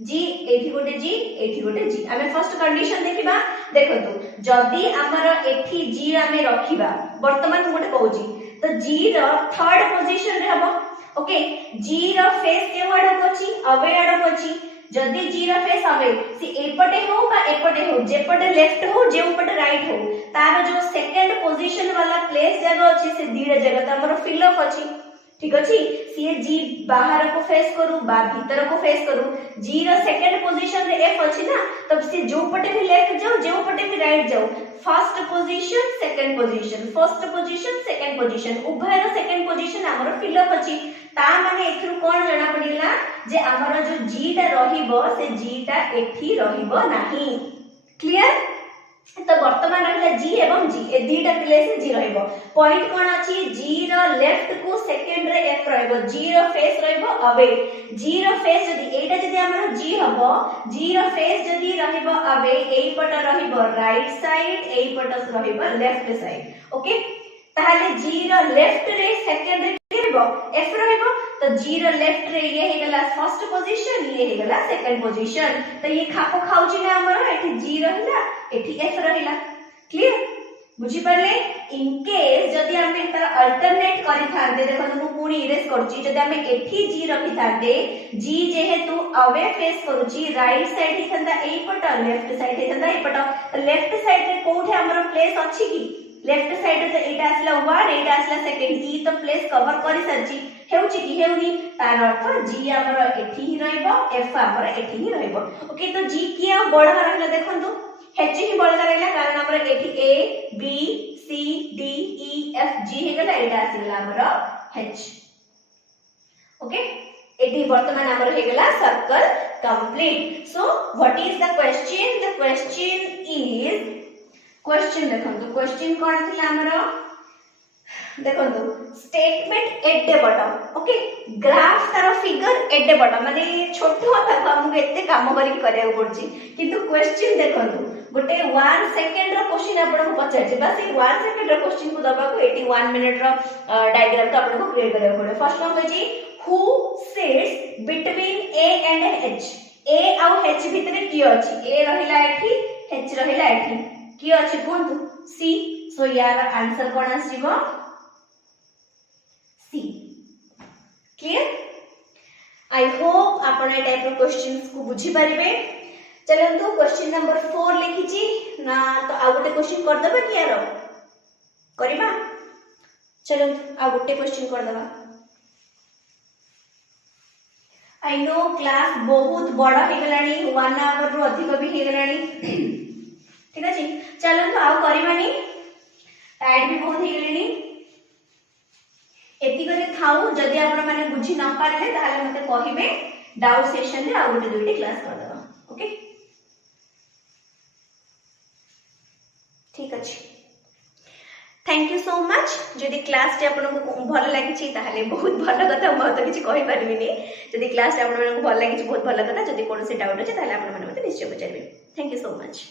G एठी गोटे G एठी गोटे G हमें फर्स्ट कंडीशन देखिबा देखंतु जदि आमर एठी जी आमे रखिबा वर्तमान गोटे कहूची तो जी रो थर्ड पोजीशन रे हबो ओके जी रो फेस के आडक अछि अवे आडक अछि जदि जी रो फेस अवे सी एपटे हो बा एपटे हो जेपटे लेफ्ट हो जेपटे राइट हो तार जो सेकंड पोजीशन वाला प्लेस जगह अछि से दीडा जगह त हमर फिल अप अछि ठीक अछि सी जी बाहर को फेस करू बा भीतर को फेस करू जी रो सेकंड पोजीशन रे एफ अछि ना तब से जो पटे भी लेफ्ट जाओ जो पटे भी राइट जाओ first position second position first position second position उभय रो सेकंड पोजीशन हमर फिल अप अछि ता माने एथरु कोन जणा पडिला जे हमर जो जी टा रहिबो से जी टा एठी रहिबो नाही क्लियर तो वर्तमान रहिला जी एवं जी ए दीटा प्लेस जी रहइबो पॉइंट कोन अछि जी रो लेफ्ट को सेकंड रे एफ रहइबो जी रो फेस रहइबो अवे जी रो फेस जदी एटा जदी हमर जी हबो जी रो फेस जदी रहइबो अवे एई पट रहइबो राइट साइड एई पट रहइबो लेफ्ट साइड ओके ताले जी रो लेफ्ट रे सेकंड रे रहइबो एफ रहइबो तो जी रो लेफ्ट रे ये हेगला फर्स्ट पोजीशन ये हेगला सेकंड पोजीशन तो ये खापो खाउची ना हमर एठी जी रहिला एठी एफ रहिला क्लियर बुझी परले इन केस जदी हमें तर अल्टरनेट करि थांते देखो तो पूरी इरेज करची जदी हमें एठी जी रखि थांते जी जेहेतु अवे फेस करूची राइट साइड ही थंदा एई पट लेफ्ट साइड ही थंदा एई पट लेफ्ट साइड रे कोठे हमर प्लेस अछि की लेफ्ट साइड रे एटा आसला 1 एटा आसला सेकंड ई तो प्लेस कवर करि सरची हेउची की हेउनी तार अर्थ जी हमर एठी ही रहइबो एफ हमर एठी ही रहइबो ओके तो जी किया बड़ रहला देखंतु एच ही बड़ रहला कारण हमर एठी A B C D E F G हेगला एटा आसला हमर एच ओके एठी वर्तमान हमर हेगला circle complete so what is the question is question देखंतु क्वेश्चन कोन थिला हमर देखंतु statement at the bottom okay graph तार फिगर एट द बॉटम माने छोटो था हमहु एते काम करी करिया पड़ची किंतु क्वेश्चन देखंतु गोटे 1 सेकंड रो क्वेश्चन आपन को पचार जे बस 1 सेकंड रो क्वेश्चन को दबा को 81 मिनिट रो डायग्राम तो आपन को क्रिएट करिया पड़े फर्स्ट वन कहजी who sits between A and H A आ एच भीतर की अछि ए रहिला एठी एच रहिला एठी की अछि कोंतु सी सो यार आंसर कोन आसीबो सी क्लियर आई होप आपण ए टाइप रो क्वेश्चंस को बुझी परिबे चलंतु क्वेश्चन नंबर 4 लिखिची ना तो आ गोटे क्वेश्चन कर दबा कि यार करिबा चलंतु आ गोटे क्वेश्चन कर दबा आई नो क्लास बहुत बड़ा हे गलानी 1 आवर रो अधिक भी हे गलानी ठीक अछि चलंतु आ करिबानी टाइम भी बहुत हे गलेनी एति करे थाउ जदि आपण माने बुझी ना पारले ताले मते कहिबे डाउट सेशन रे आ गोटे दुइटे क्लास कर दबा ओके ठीक अछि थैंक यू सो मच जदि क्लास टे आपन को भल लागि छि ताले बहुत भल कथा म तो किछि कहि परबिनी जदि क्लास टे आपन को भल लागि छि बहुत भल कथा जदि कोनो से डाउट अछि ताले आपन माने मते निश्चय पचारबे थैंक यू सो मच